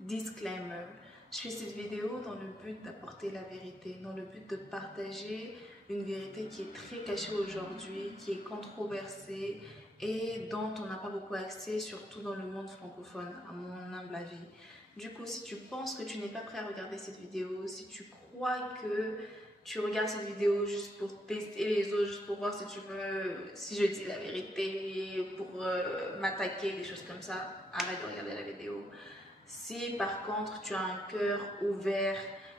Disclaimer, je fais cette vidéo dans le but d'apporter la vérité, dans le but de partager une vérité qui est très cachée aujourd'hui, qui est controversée et dont on n'a pas beaucoup accès, surtout dans le monde francophone, à mon humble avis. Du coup, si tu penses que tu n'es pas prêt à regarder cette vidéo, si tu crois que tu regardes cette vidéo juste pour tester les autres, juste pour voir si tu veux, si je dis la vérité, pour m'attaquer, des choses comme ça, arrête de regarder la vidéo. Si par contre tu as un cœur ouvert,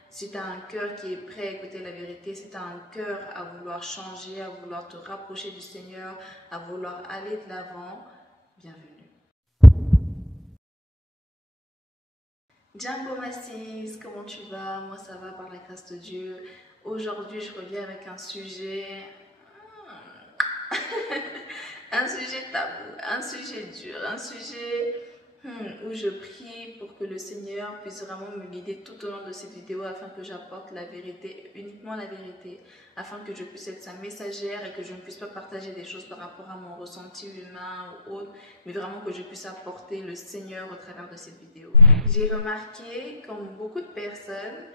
si tu as un cœur qui est prêt à écouter la vérité, si tu as un cœur à vouloir changer, à vouloir te rapprocher du Seigneur, à vouloir aller de l'avant, bienvenue. Jambo Massis, comment tu vas? Moi ça va par la grâce de Dieu. Aujourd'hui je reviens avec un sujet... un sujet tabou, un sujet dur, un sujet... où je prie pour que le Seigneur puisse vraiment me guider tout au long de cette vidéo afin que j'apporte la vérité, uniquement la vérité, afin que je puisse être sa messagère et que je ne puisse pas partager des choses par rapport à mon ressenti humain ou autre, mais vraiment que je puisse apporter le Seigneur au travers de cette vidéo. J'ai remarqué, comme beaucoup de personnes,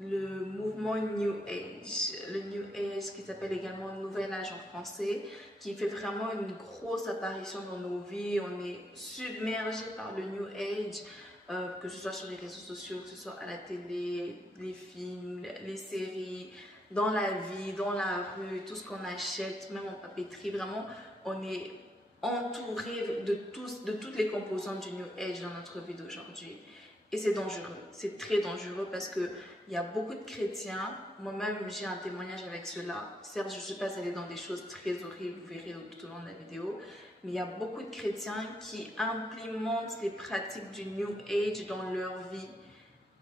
le mouvement New Age, le New Age qui s'appelle également Nouvel Âge en français, qui fait vraiment une grosse apparition dans nos vies. On est submergé par le New Age, que ce soit sur les réseaux sociaux, que ce soit à la télé, les films, les séries, dans la vie, dans la rue, tout ce qu'on achète, même en papeterie. Vraiment, on est entouré de toutes les composantes du New Age dans notre vie d'aujourd'hui. Et c'est dangereux, c'est très dangereux parce que il y a beaucoup de chrétiens, moi-même j'ai un témoignage avec cela. Certes, je ne suis pas allée dans des choses très horribles, vous verrez tout au long de la vidéo, mais il y a beaucoup de chrétiens qui implémentent les pratiques du New Age dans leur vie.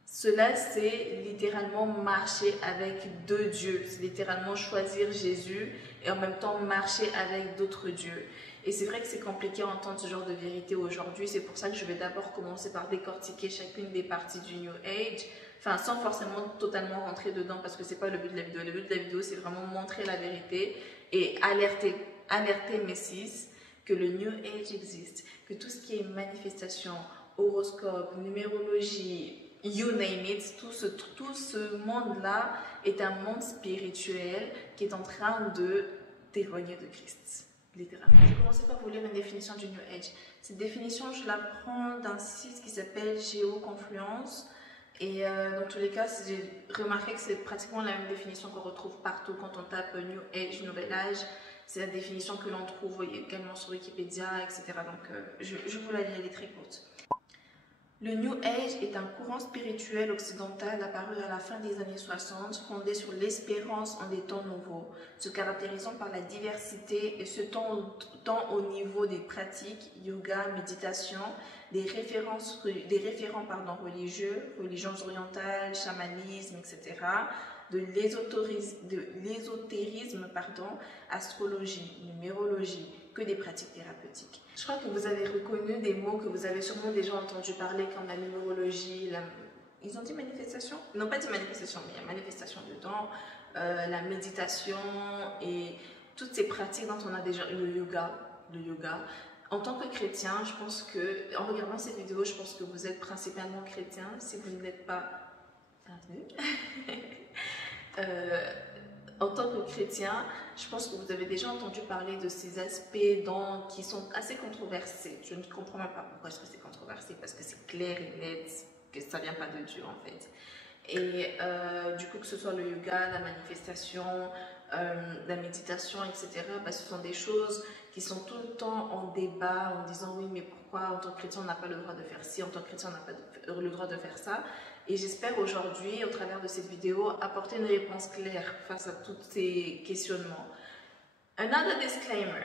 Cela, c'est littéralement marcher avec deux dieux, c'est littéralement choisir Jésus et en même temps marcher avec d'autres dieux. Et c'est vrai que c'est compliqué à entendre ce genre de vérité aujourd'hui, c'est pour ça que je vais d'abord commencer par décortiquer chacune des parties du New Age, enfin sans forcément totalement rentrer dedans parce que c'est pas le but de la vidéo. Le but de la vidéo, c'est vraiment montrer la vérité et alerter Messis que le New Age existe, que tout ce qui est manifestation, horoscope, numérologie, you name it, tout ce monde-là est un monde spirituel qui est en train de t'éloigner de Christ, littéralement. Je vais commencer par vous lire une définition du New Age. Cette définition, je la prends d'un site qui s'appelle GeoConfluence. Et dans tous les cas, j'ai remarqué que c'est pratiquement la même définition qu'on retrouve partout quand on tape New Age, Nouvel Âge. C'est la définition que l'on trouve également sur Wikipédia, etc. Donc, je vous la lis, elle est très courte. Le New Age est un courant spirituel occidental apparu à la fin des années 60, fondé sur l'espérance en des temps nouveaux, se caractérisant par la diversité et ce tant au niveau des pratiques, yoga, méditation, des référents religieux, religions orientales, chamanisme, etc., de l'ésotérisme, astrologie, numérologie, que des pratiques thérapeutiques. Je crois que vous avez reconnu des mots que vous avez sûrement déjà entendu parler comme la numérologie, ils ont dit manifestation? Ils n'ont pas dit manifestation, mais il y a manifestation dedans, la méditation et toutes ces pratiques dont on a déjà, le yoga. En tant que chrétien, je pense que, en regardant cette vidéo, je pense que vous êtes principalement chrétien. Si vous ne l'êtes pas, bienvenue. En tant que chrétien, je pense que vous avez déjà entendu parler de ces aspects qui sont assez controversés. Je ne comprends même pas pourquoi est-ce que c'est controversé, parce que c'est clair et net que ça ne vient pas de Dieu en fait. Et du coup, que ce soit le yoga, la manifestation, la méditation, etc., ce sont des choses qui sont tout le temps en débat, en disant oui, mais pourquoi en tant que chrétien on n'a pas le droit de faire ci, en tant que chrétien on n'a pas le droit de faire ça. Et j'espère aujourd'hui, au travers de cette vidéo, apporter une réponse claire face à tous ces questionnements. Another disclaimer.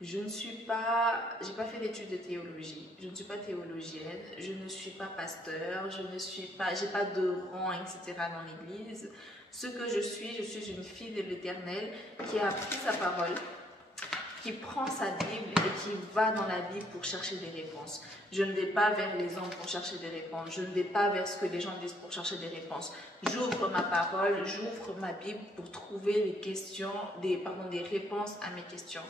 Je ne suis pas, j'ai pas fait d'études de théologie, je ne suis pas théologienne, je ne suis pas pasteur, j'ai pas de rang, etc. dans l'église. Ce que je suis une fille de l'Éternel qui a appris sa parole, qui prend sa Bible et qui va dans la Bible pour chercher des réponses. Je ne vais pas vers les hommes pour chercher des réponses. Je ne vais pas vers ce que les gens disent pour chercher des réponses. J'ouvre ma parole, j'ouvre ma Bible pour trouver des réponses à mes questions.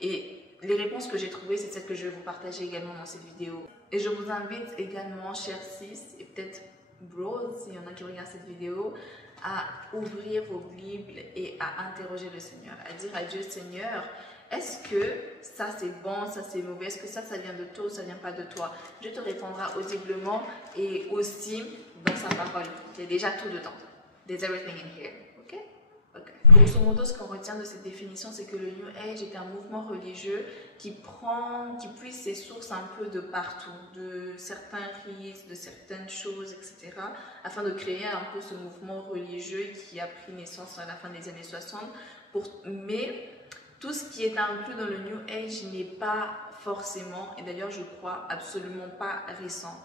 Et les réponses que j'ai trouvées, c'est celles que je vais vous partager également dans cette vidéo. Et je vous invite également, chers sis, et peut-être bros, s'il y en a qui regardent cette vidéo, à ouvrir vos Bibles et à interroger le Seigneur, à dire à Dieu, Seigneur, est-ce que ça c'est bon, ça c'est mauvais, est-ce que ça vient de toi ou ça vient pas de toi? Dieu te répondra audiblement et aussi dans sa parole. Il y a déjà tout dedans. There's everything in here. Ok? Ok. Grosso modo, ce qu'on retient de cette définition, c'est que le New Age est un mouvement religieux qui puise ses sources un peu de partout, de certains rites, de certaines choses, etc., afin de créer un peu ce mouvement religieux qui a pris naissance à la fin des années 60. Mais tout ce qui est inclus dans le New Age n'est pas forcément, et d'ailleurs je crois absolument pas récent.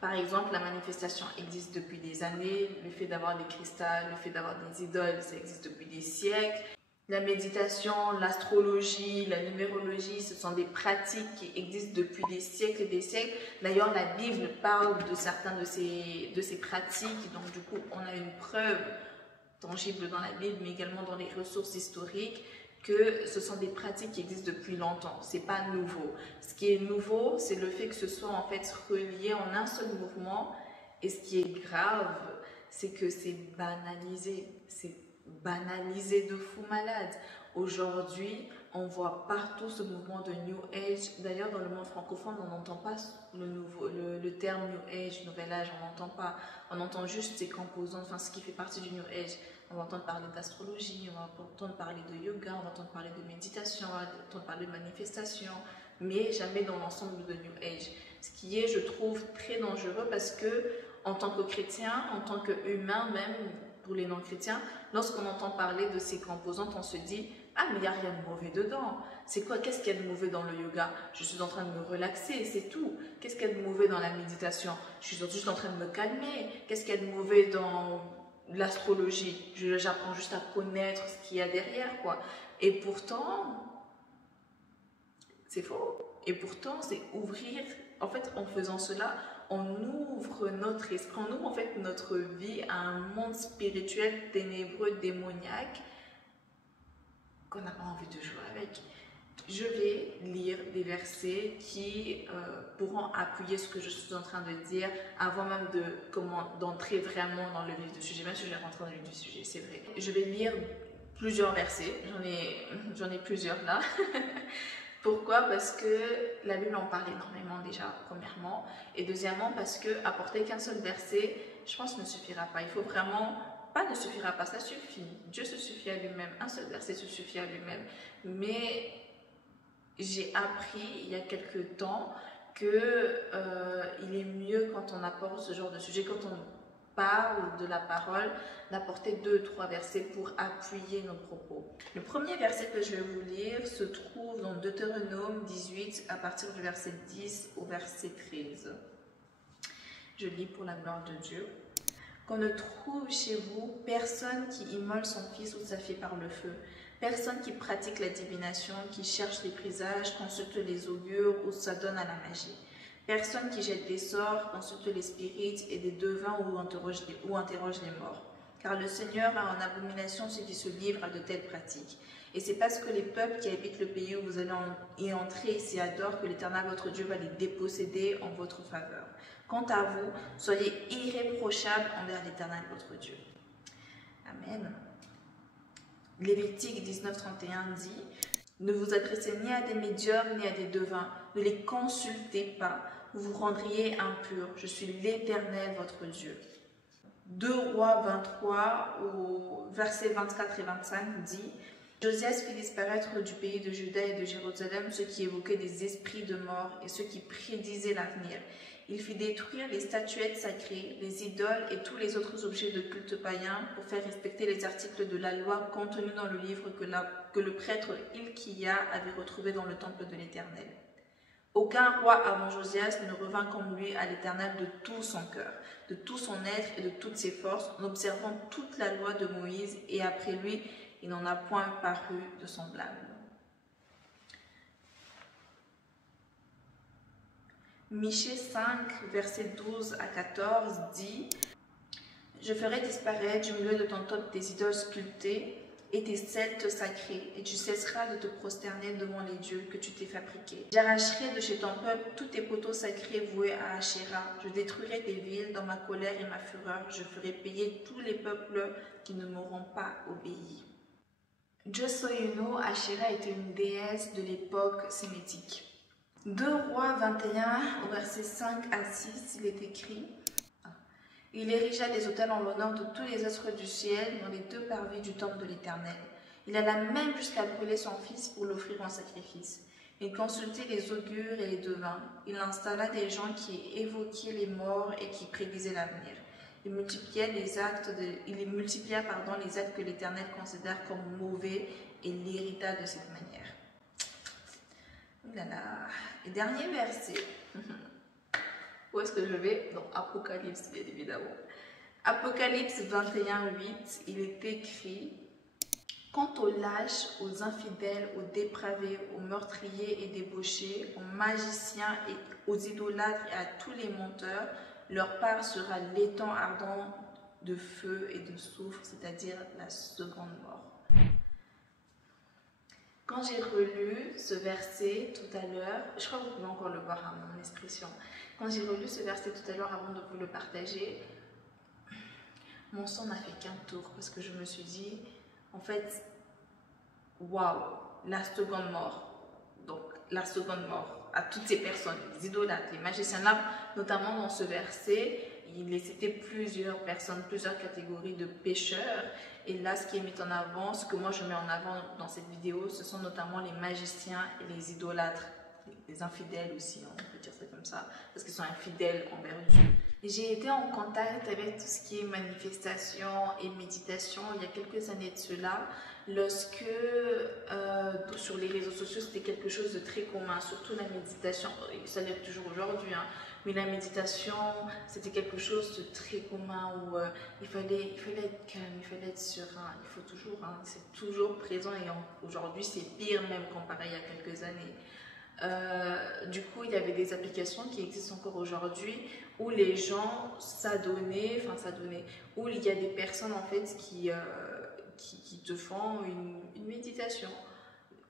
Par exemple, la manifestation existe depuis des années, le fait d'avoir des cristals, le fait d'avoir des idoles, ça existe depuis des siècles. La méditation, l'astrologie, la numérologie, ce sont des pratiques qui existent depuis des siècles et des siècles. D'ailleurs, la Bible parle de certains de ces pratiques, donc du coup, on a une preuve tangible dans la Bible, mais également dans les ressources historiques, que ce sont des pratiques qui existent depuis longtemps, c'est pas nouveau. Ce qui est nouveau, c'est le fait que ce soit en fait relié en un seul mouvement, et ce qui est grave, c'est que c'est banalisé de fou malade. Aujourd'hui, on voit partout ce mouvement de New Age. D'ailleurs, dans le monde francophone, on n'entend pas le terme New Age, Nouvel Âge, on n'entend pas. On entend juste ses composants, enfin ce qui fait partie du New Age. On va entendre parler d'astrologie, on va entendre parler de yoga, on va entendre parler de méditation, on va entendre parler de manifestation, mais jamais dans l'ensemble de New Age. Ce qui est, je trouve, très dangereux parce que, en tant que chrétien, en tant qu'humain, même pour les non-chrétiens, lorsqu'on entend parler de ces composantes, on se dit « Ah, mais il n'y a rien de mauvais dedans. C'est quoi? Qu'est-ce qu'il y a de mauvais dans le yoga? Je suis en train de me relaxer, c'est tout. Qu'est-ce qu'il y a de mauvais dans la méditation? Je suis juste en train de me calmer. Qu'est-ce qu'il y a de mauvais dans l'astrologie? J'apprends juste à connaître ce qu'il y a derrière, quoi. » Et pourtant, c'est faux. Et pourtant, c'est ouvrir, en fait, en faisant cela, on ouvre notre esprit, on ouvre en fait notre vie à un monde spirituel ténébreux, démoniaque, qu'on n'a pas envie de jouer avec. Je vais lire des versets qui pourront appuyer ce que je suis en train de dire avant même d'entrer vraiment dans le vif du sujet, même si je vais rentrer dans le vif du sujet, c'est vrai. Je vais lire plusieurs versets, j'en ai plusieurs là. Pourquoi? Parce que la Bible en parle énormément déjà, premièrement. Et deuxièmement, parce que apporter qu'un seul verset, je pense, ne suffira pas. Il faut vraiment, pas ne suffira pas, ça suffit. Dieu se suffit à lui-même, un seul verset se suffit à lui-même. Mais j'ai appris il y a quelques temps que il est mieux quand on apporte ce genre de sujet, quand on parle de la parole, d'apporter 2-3 versets pour appuyer nos propos. Le premier verset que je vais vous lire se trouve dans Deutéronome 18 à partir du verset 10 au verset 13. Je lis pour la gloire de Dieu. Qu'on ne trouve chez vous personne qui immole son fils ou sa fille par le feu, personne qui pratique la divination, qui cherche les présages, consulte les augures ou s'adonne à la magie. Personne qui jette des sorts, consulte les spirites et des devins ou interroge les morts. Car le Seigneur a en abomination ceux qui se livrent à de telles pratiques. Et c'est parce que les peuples qui habitent le pays où vous allez y entrer et s'y adorent que l'Éternel votre Dieu va les déposséder en votre faveur. Quant à vous, soyez irréprochables envers l'Éternel votre Dieu. Amen. Lévitique 19:31 dit « Ne vous adressez ni à des médiums ni à des devins, ne les consultez pas, vous vous rendriez impurs. Je suis l'Éternel votre Dieu. » 2 Rois 23 au verset 24 et 25 dit « Josias fit disparaître du pays de Juda et de Jérusalem ceux qui évoquaient des esprits de mort et ceux qui prédisaient l'avenir. Il fit détruire les statuettes sacrées, les idoles et tous les autres objets de culte païen pour faire respecter les articles de la loi contenus dans le livre que le prêtre Hilkiah avait retrouvé dans le temple de l'Éternel. Aucun roi avant Josias ne revint comme lui à l'Éternel de tout son cœur, de tout son être et de toutes ses forces, en observant toute la loi de Moïse, et après lui, il n'en a point paru de semblable. » Michée 5, versets 12 à 14 dit « Je ferai disparaître du milieu de ton temple des idoles sculptées, et tes celtes sacrés, et tu cesseras de te prosterner devant les dieux que tu t'es fabriqués. J'arracherai de chez ton peuple tous tes poteaux sacrés voués à Asherah. Je détruirai tes villes dans ma colère et ma fureur. Je ferai payer tous les peuples qui ne m'auront pas obéi. Just so you know, Asherah était une déesse de l'époque sémitique. 2 Rois 21, au verset 5 à 6, il est écrit: il érigea des autels en l'honneur de tous les êtres du ciel dans les 2 parvis du temple de l'Éternel. Il alla même jusqu'à brûler son fils pour l'offrir en sacrifice. Il consultait les augures et les devins. Il installa des gens qui évoquaient les morts et qui prédisaient l'avenir. Il multiplia les actes que l'Éternel considère comme mauvais et l'hérita de cette manière. Ouh là là. Et dernier verset. Où est-ce que je vais? Dans Apocalypse, bien évidemment. Apocalypse 21, 8, il est écrit: quant aux lâches, aux infidèles, aux dépravés, aux meurtriers et débauchés, aux magiciens et aux idolâtres et à tous les menteurs, leur part sera l'étang ardent de feu et de soufre, c'est-à-dire la seconde mort. Quand j'ai relu ce verset tout à l'heure, je crois que vous pouvez encore le voir à mon expression. Quand j'ai relu ce verset tout à l'heure avant de vous le partager, mon sang n'a fait qu'un tour parce que je me suis dit, en fait, waouh, la seconde mort. Donc, la seconde mort à toutes ces personnes, les idolâtres, les magiciens, là, notamment dans ce verset, il citait plusieurs personnes, plusieurs catégories de pécheurs. Et là, ce qui est mis en avant, ce que moi je mets en avant dans cette vidéo, ce sont notamment les magiciens et les idolâtres, les infidèles aussi, on peut dire ça comme ça, parce qu'ils sont infidèles envers Dieu. J'ai été en contact avec tout ce qui est manifestation et méditation il y a quelques années de cela, lorsque sur les réseaux sociaux c'était quelque chose de très commun, surtout la méditation, ça l'est toujours aujourd'hui, hein, mais la méditation c'était quelque chose de très commun où il fallait être calme, il fallait être serein, il faut toujours, hein, c'est toujours présent et aujourd'hui c'est pire même comparé il y a quelques années. Du coup, il y avait des applications qui existent encore aujourd'hui où les gens s'adonnaient, où il y a des personnes en fait qui te font une méditation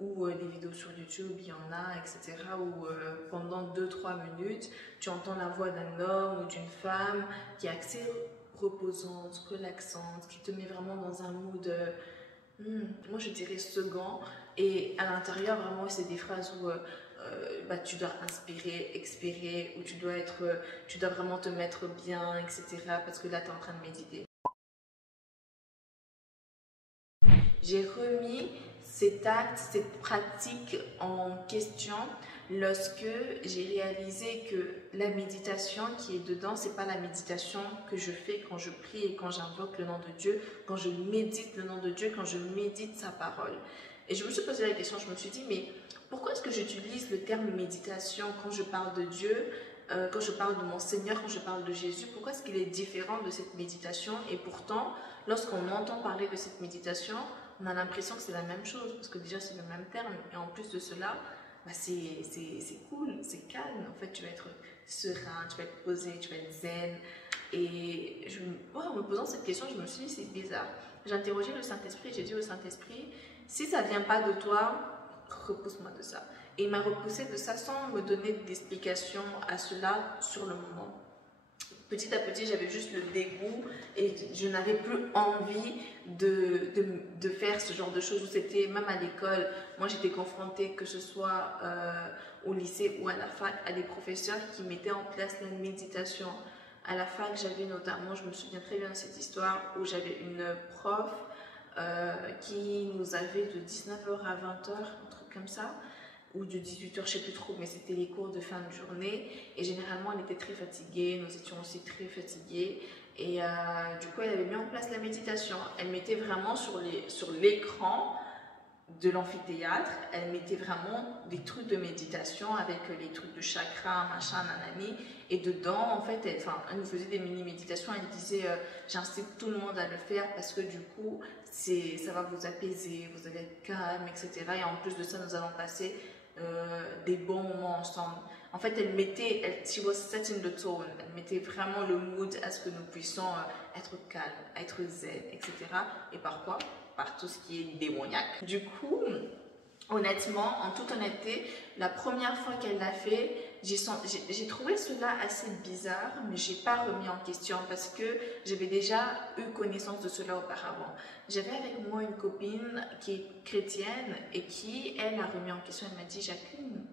ou des vidéos sur YouTube, il y en a, etc. où pendant 2-3 minutes, tu entends la voix d'un homme ou d'une femme qui est assez reposante, relaxante, qui te met vraiment dans un mood, moi je dirais second, et à l'intérieur vraiment c'est des phrases où tu dois inspirer, expirer, où tu dois vraiment te mettre bien, etc. parce que là tu es en train de méditer. J'ai remis cet acte, cette pratique en question lorsque j'ai réalisé que la méditation qui est dedans, c'est pas la méditation que je fais quand je prie et quand j'invoque le nom de Dieu, quand je médite le nom de Dieu, quand je médite sa parole. Et je me suis posé la question, je me suis dit, mais pourquoi est-ce que j'utilise le terme méditation quand je parle de Dieu, quand je parle de mon Seigneur, quand je parle de Jésus? Pourquoi est-ce qu'il est différent de cette méditation? Et pourtant, lorsqu'on entend parler de cette méditation, on a l'impression que c'est la même chose, parce que déjà c'est le même terme, et en plus de cela, c'est cool, c'est calme, en fait tu vas être serein, tu vas être posé, tu vas être zen. Et en me posant cette question, je me suis dit c'est bizarre. J'ai interrogé le Saint-Esprit, j'ai dit au Saint-Esprit, si ça ne vient pas de toi, repousse-moi de ça. Et il m'a repoussé de ça sans me donner d'explication à cela sur le moment. Petit à petit, j'avais juste le dégoût et je n'avais plus envie de faire ce genre de choses. C'était même à l'école, moi j'étais confrontée, que ce soit au lycée ou à la fac, à des professeurs qui mettaient en place la méditation. À la fac, j'avais notamment, je me souviens très bien de cette histoire, où j'avais une prof qui nous avait de 19h à 20h, un truc comme ça, ou de 18h, je ne sais plus trop, mais c'était les cours de fin de journée. Et généralement, elle était très fatiguée, nous étions aussi très fatigués. Et du coup, elle avait mis en place la méditation. Elle mettait vraiment sur l'écran de l'amphithéâtre, elle mettait vraiment des trucs de méditation avec les trucs de chakra, machin, nanani. Et dedans, en fait, elle nous faisait des mini-méditations. Elle disait, j'incite tout le monde à le faire parce que du coup, ça va vous apaiser, vous allez être calme, etc. Et en plus de ça, nous allons passer des bons moments ensemble. En fait, she was setting the tone. Elle mettait vraiment le mood à ce que nous puissions être calmes, être zen, etc. Et par quoi? par tout ce qui est démoniaque. Du coup, honnêtement, en toute honnêteté, la première fois qu'elle l'a fait, j'ai trouvé cela assez bizarre, mais j'ai pas remis en question parce que j'avais déjà eu connaissance de cela auparavant. J'avais avec moi une copine qui est chrétienne et qui, elle, a remis en question. Elle m'a dit, Jacqueline,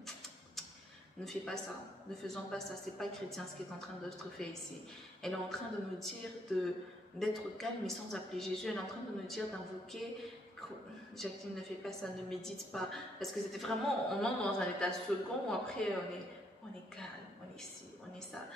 ne fais pas ça, ne faisons pas ça, c'est pas chrétien ce qui est en train d'être fait ici. Elle est en train de nous dire d'être calme et sans appeler Jésus. Elle est en train de nous dire d'invoquer. Jacqueline, ne fais pas ça, ne médite pas. Parce que c'était vraiment, on entre dans un état second où après on est calme, on est ici, on est ça.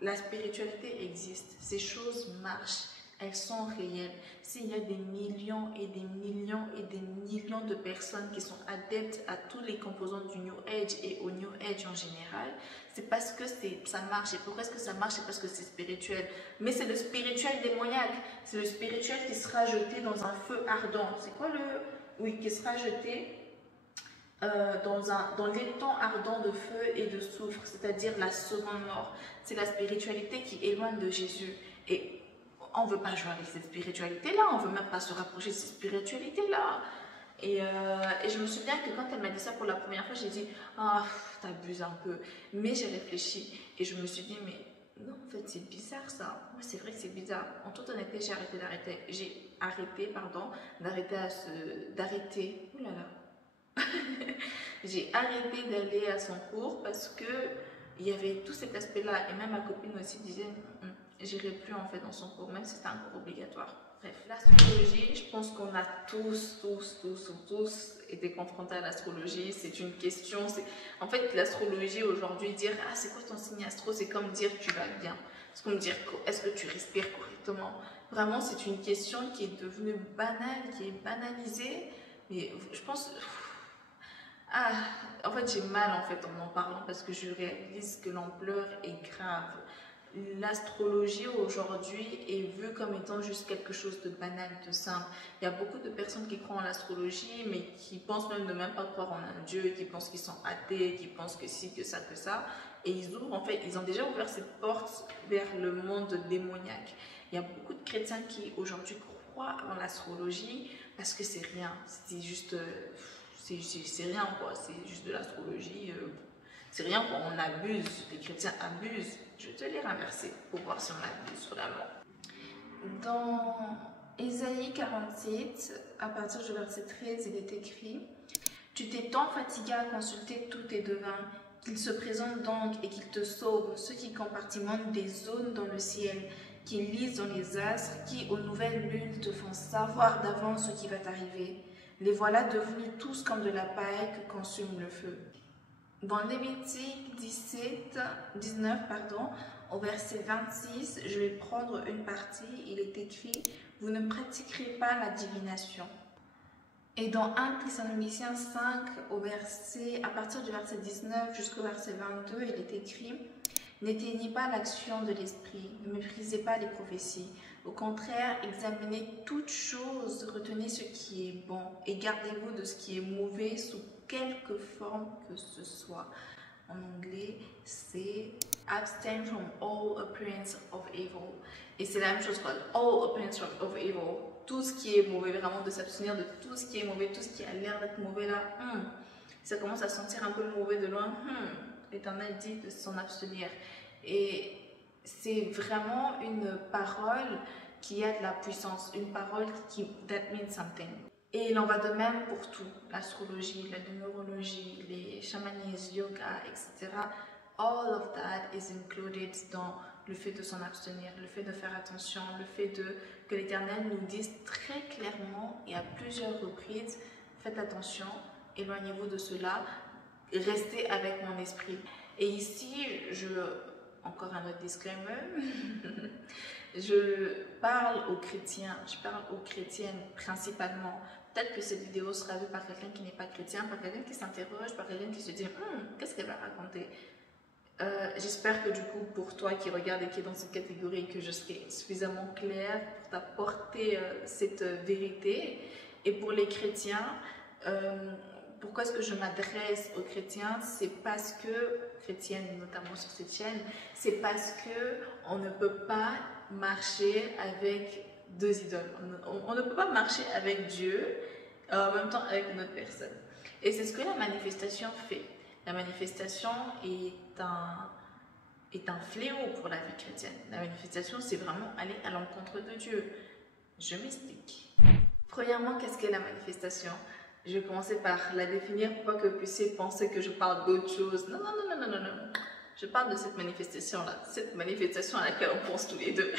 La spiritualité existe, ces choses marchent, elles sont réelles. S'il y a des millions et des millions et des millions de personnes qui sont adeptes à tous les composants du New Age et au New Age en général, c'est parce que ça marche. Et pourquoi est-ce que ça marche? C'est parce que c'est spirituel. Mais c'est le spirituel démoniaque. C'est le spirituel qui sera jeté dans un feu ardent. C'est quoi le... Oui, qui sera jeté dans l'étang ardent de feu et de soufre, c'est-à-dire la seconde mort. C'est la spiritualité qui éloigne de Jésus. Et on ne veut pas jouer avec cette spiritualité-là, on ne veut même pas se rapprocher de cette spiritualité-là. Et je me souviens que quand elle m'a dit ça pour la première fois, j'ai dit « Ah, t'abuses un peu ». Mais j'ai réfléchi et je me suis dit « Mais non, en fait, c'est bizarre ça. Ouais, c'est vrai que c'est bizarre. » En toute honnêteté, j'ai arrêté d'arrêter. Ouh là là. J'ai arrêté d'aller à son cours parce que il y avait tout cet aspect-là. Et même ma copine aussi disait j'irai plus en fait dans son cours, même si c'était un cours obligatoire. Bref, l'astrologie, je pense qu'on a tous été confrontés à l'astrologie. C'est une question. En fait, l'astrologie aujourd'hui, dire ah c'est quoi ton signe astro, c'est comme dire tu vas bien. C'est comme dire est-ce que tu respires correctement. Vraiment, c'est une question qui est devenue banale, qui est banalisée. Mais je pense en fait j'ai mal en fait en parlant parce que je réalise que l'ampleur est grave. L'astrologie aujourd'hui est vue comme étant juste quelque chose de banal, de simple. Il y a beaucoup de personnes qui croient en l'astrologie, mais qui pensent même ne même pas croire en un Dieu, qui pensent qu'ils sont athées, qui pensent que ci, que ça, que ça. Et ils ouvrent, en fait, ils ont déjà ouvert cette porte vers le monde démoniaque. Il y a beaucoup de chrétiens qui aujourd'hui croient en l'astrologie parce que c'est rien, c'est juste, c'est rien quoi, c'est juste de l'astrologie. C'est rien quoi, on abuse, les chrétiens abusent. Je vais te lire un verset pour voir si on abuse vraiment. Dans Ésaïe 47, à partir du verset 13, il est écrit « Tu t'es tant fatigué à consulter tous tes devins, qu'ils se présentent donc et qu'ils te sauvent, ceux qui compartimentent des zones dans le ciel, qui lisent dans les astres, qui aux nouvelles lunes te font savoir d'avance ce qui va t'arriver. Les voilà devenus tous comme de la paille que consume le feu. » Dans Lévitique 19, au verset 26, je vais prendre une partie, il est écrit « Vous ne pratiquerez pas la divination ». Et dans 1 Thessaloniciens 5, à partir du verset 19 jusqu'au verset 22, il est écrit « N'éteignez pas l'action de l'esprit, ne méprisez pas les prophéties. Au contraire, examinez toutes choses, retenez ce qui est bon et gardez-vous de ce qui est mauvais sous quelque forme que ce soit. » En anglais, c'est abstain from all appearance of evil. Et c'est la même chose quoi, all appearance of evil. Tout ce qui est mauvais, vraiment de s'abstenir de tout ce qui est mauvais, tout ce qui a l'air d'être mauvais là. Ça commence à sentir un peu mauvais de loin. L'Éternel dit de s'en abstenir. Et c'est vraiment une parole qui a de la puissance, une parole that means something. Et il en va de même pour tout, l'astrologie, la numérologie, les chamanismes, yoga, etc. All of that is included dans le fait de s'en abstenir, le fait de faire attention, le fait que l'Éternel nous dise très clairement et à plusieurs reprises, faites attention, éloignez-vous de cela, restez avec mon esprit. Et ici, encore un autre disclaimer, je parle aux chrétiens, je parle aux chrétiennes principalement. Peut-être que cette vidéo sera vue par quelqu'un qui n'est pas chrétien, par quelqu'un qui s'interroge, par quelqu'un qui se dit qu'est-ce qu'elle va raconter. J'espère que du coup pour toi qui regarde et qui est dans cette catégorie, que je serai suffisamment claire pour t'apporter cette vérité. Et pour les chrétiens, pourquoi est-ce que je m'adresse aux chrétiens? C'est parce que, chrétiennes notamment sur cette chaîne, c'est parce que on ne peut pas marcher avec deux idoles. On ne peut pas marcher avec Dieu en même temps avec une autre personne. Et c'est ce que la manifestation fait. La manifestation est un fléau pour la vie chrétienne. La manifestation, c'est vraiment aller à l'encontre de Dieu. Je m'explique. Premièrement, qu'est-ce qu'est la manifestation? Je vais commencer par la définir pour pas que vous puissiez penser que je parle d'autre chose. Non, non, non, non, non, non, non. Je parle de cette manifestation-là, cette manifestation à laquelle on pense tous les deux.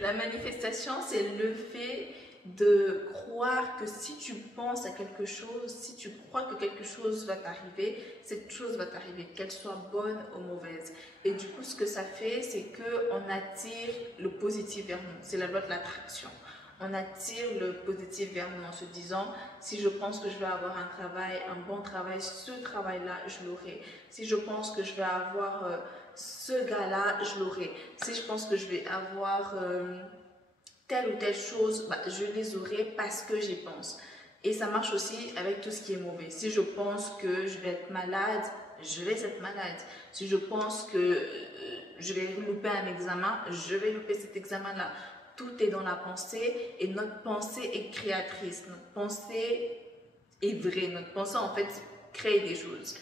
La manifestation, c'est le fait de croire que si tu penses à quelque chose, si tu crois que quelque chose va t'arriver, cette chose va t'arriver, qu'elle soit bonne ou mauvaise. Et du coup, ce que ça fait, c'est qu'on attire le positif vers nous. C'est la loi de l'attraction. On attire le positif vers nous en se disant, si je pense que je vais avoir un travail, un bon travail, ce travail-là, je l'aurai. Si je pense que je vais avoir ce gars-là, je l'aurai. Si je pense que je vais avoir telle ou telle chose, bah, je les aurai parce que j'y pense. Et ça marche aussi avec tout ce qui est mauvais. Si je pense que je vais être malade, je vais être malade. Si je pense que je vais louper un examen, je vais louper cet examen-là. Tout est dans la pensée et notre pensée est créatrice. Notre pensée est vraie. Notre pensée, en fait, crée des choses.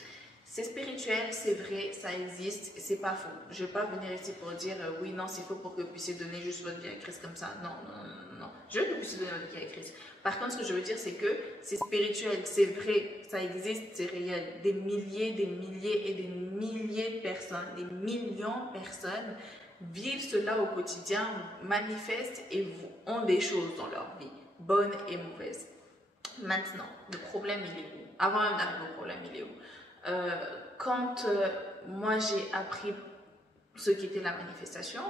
C'est spirituel, c'est vrai, ça existe, c'est pas faux. Je vais pas venir ici pour dire oui, non, c'est faux pour que vous puissiez donner juste votre vie à Christ comme ça. Non, non, non, non. Je veux que vous puissiez donner votre vie à Christ. Par contre, ce que je veux dire, c'est que c'est spirituel, c'est vrai, ça existe, c'est réel. Des milliers et des milliers de personnes, des millions de personnes vivent cela au quotidien, manifestent et ont des choses dans leur vie, bonnes et mauvaises. Maintenant, le problème, il est où? Avant même d'arriver au problème, il est où? Quand moi j'ai appris ce qu'était la manifestation,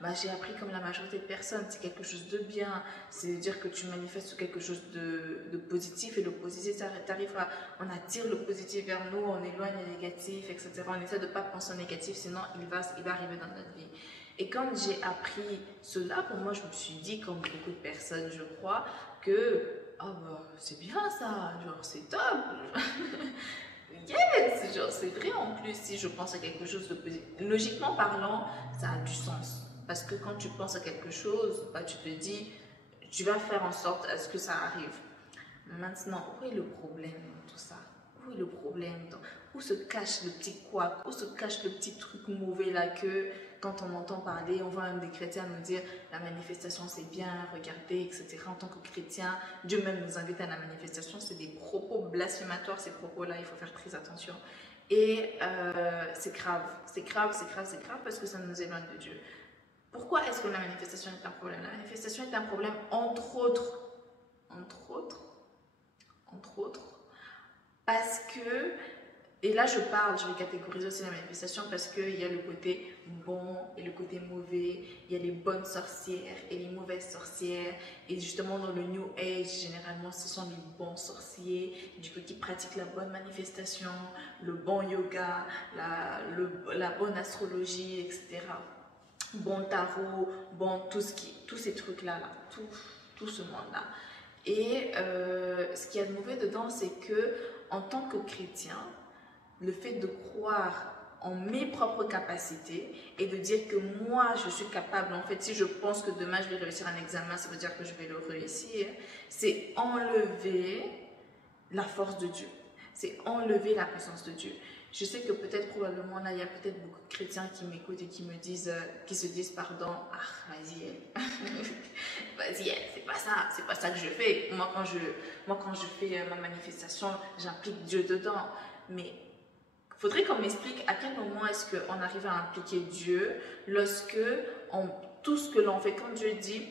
bah, j'ai appris comme la majorité de personnes, c'est quelque chose de bien, c'est-à-dire que tu manifestes quelque chose de positif et le positif ça t'arrivera. On attire le positif vers nous, on éloigne le négatif, etc. On essaie de ne pas penser au négatif, sinon il va arriver dans notre vie. Et quand j'ai appris cela, pour moi je me suis dit, comme beaucoup de personnes je crois, que oh bah, c'est bien ça, genre c'est top. Yes, genre c'est vrai en plus si je pense à quelque chose de positif. Logiquement parlant, ça a du sens. Parce que quand tu penses à quelque chose, bah, tu te dis, tu vas faire en sorte à ce que ça arrive. Maintenant, où est le problème dans tout ça? Où est le problème où se cache le petit couac? Où se cache le petit truc mauvais là que quand on entend parler, on voit même des chrétiens nous dire la manifestation c'est bien, regardez, etc. En tant que chrétien, Dieu même nous invite à la manifestation. C'est des propos blasphématoires, ces propos-là, il faut faire très attention. Et c'est grave, c'est grave, c'est grave, c'est grave parce que ça nous éloigne de Dieu. Pourquoi est-ce que la manifestation est un problème? La manifestation est un problème entre autres, parce que, et là je vais catégoriser aussi la manifestation parce qu'il y a le côté bon et le côté mauvais, il y a les bonnes sorcières et les mauvaises sorcières, et justement dans le New Age, généralement ce sont les bons sorciers, du coup qui pratiquent la bonne manifestation, le bon yoga, la bonne astrologie, etc. Bon tarot, bon tous ces trucs-là, tout ce monde-là. Et ce qu'il y a de mauvais dedans, c'est que en tant que chrétien, le fait de croire en mes propres capacités et de dire que moi je suis capable, en fait si je pense que demain je vais réussir un examen, ça veut dire que je vais le réussir, c'est enlever la force de Dieu, c'est enlever la puissance de Dieu. Je sais que peut-être probablement là il y a peut-être beaucoup de chrétiens qui m'écoutent et qui me disent, qui se disent pardon, ah vas-y, vas-y, c'est pas ça que je fais. Moi quand je fais ma manifestation, j'implique Dieu dedans. Mais faudrait qu'on m'explique à quel moment est-ce qu'on arrive à impliquer Dieu lorsque tout ce que l'on fait, quand Dieu dit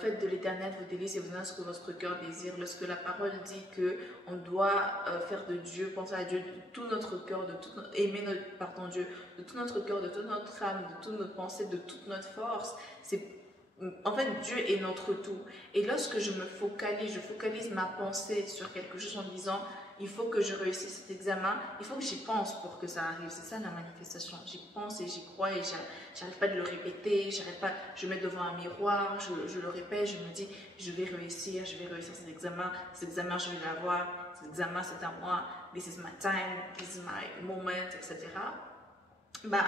faites de l'éternel vos délices et vous donnez ce que votre cœur désire, lorsque la parole dit qu'on doit faire de Dieu, penser à Dieu de tout notre cœur, aimer Dieu de tout notre cœur, de toute notre âme, de toute notre pensée, de toute notre force, en fait Dieu est notre tout. Et lorsque je focalise ma pensée sur quelque chose en disant il faut que je réussisse cet examen, il faut que j'y pense pour que ça arrive. C'est ça la manifestation. J'y pense et j'y crois et j'arrive pas de le répéter, je mets devant un miroir, je le répète, je me dis je vais réussir cet examen je vais l'avoir, cet examen c'est à moi, this is my time, this is my moment, etc. Bah,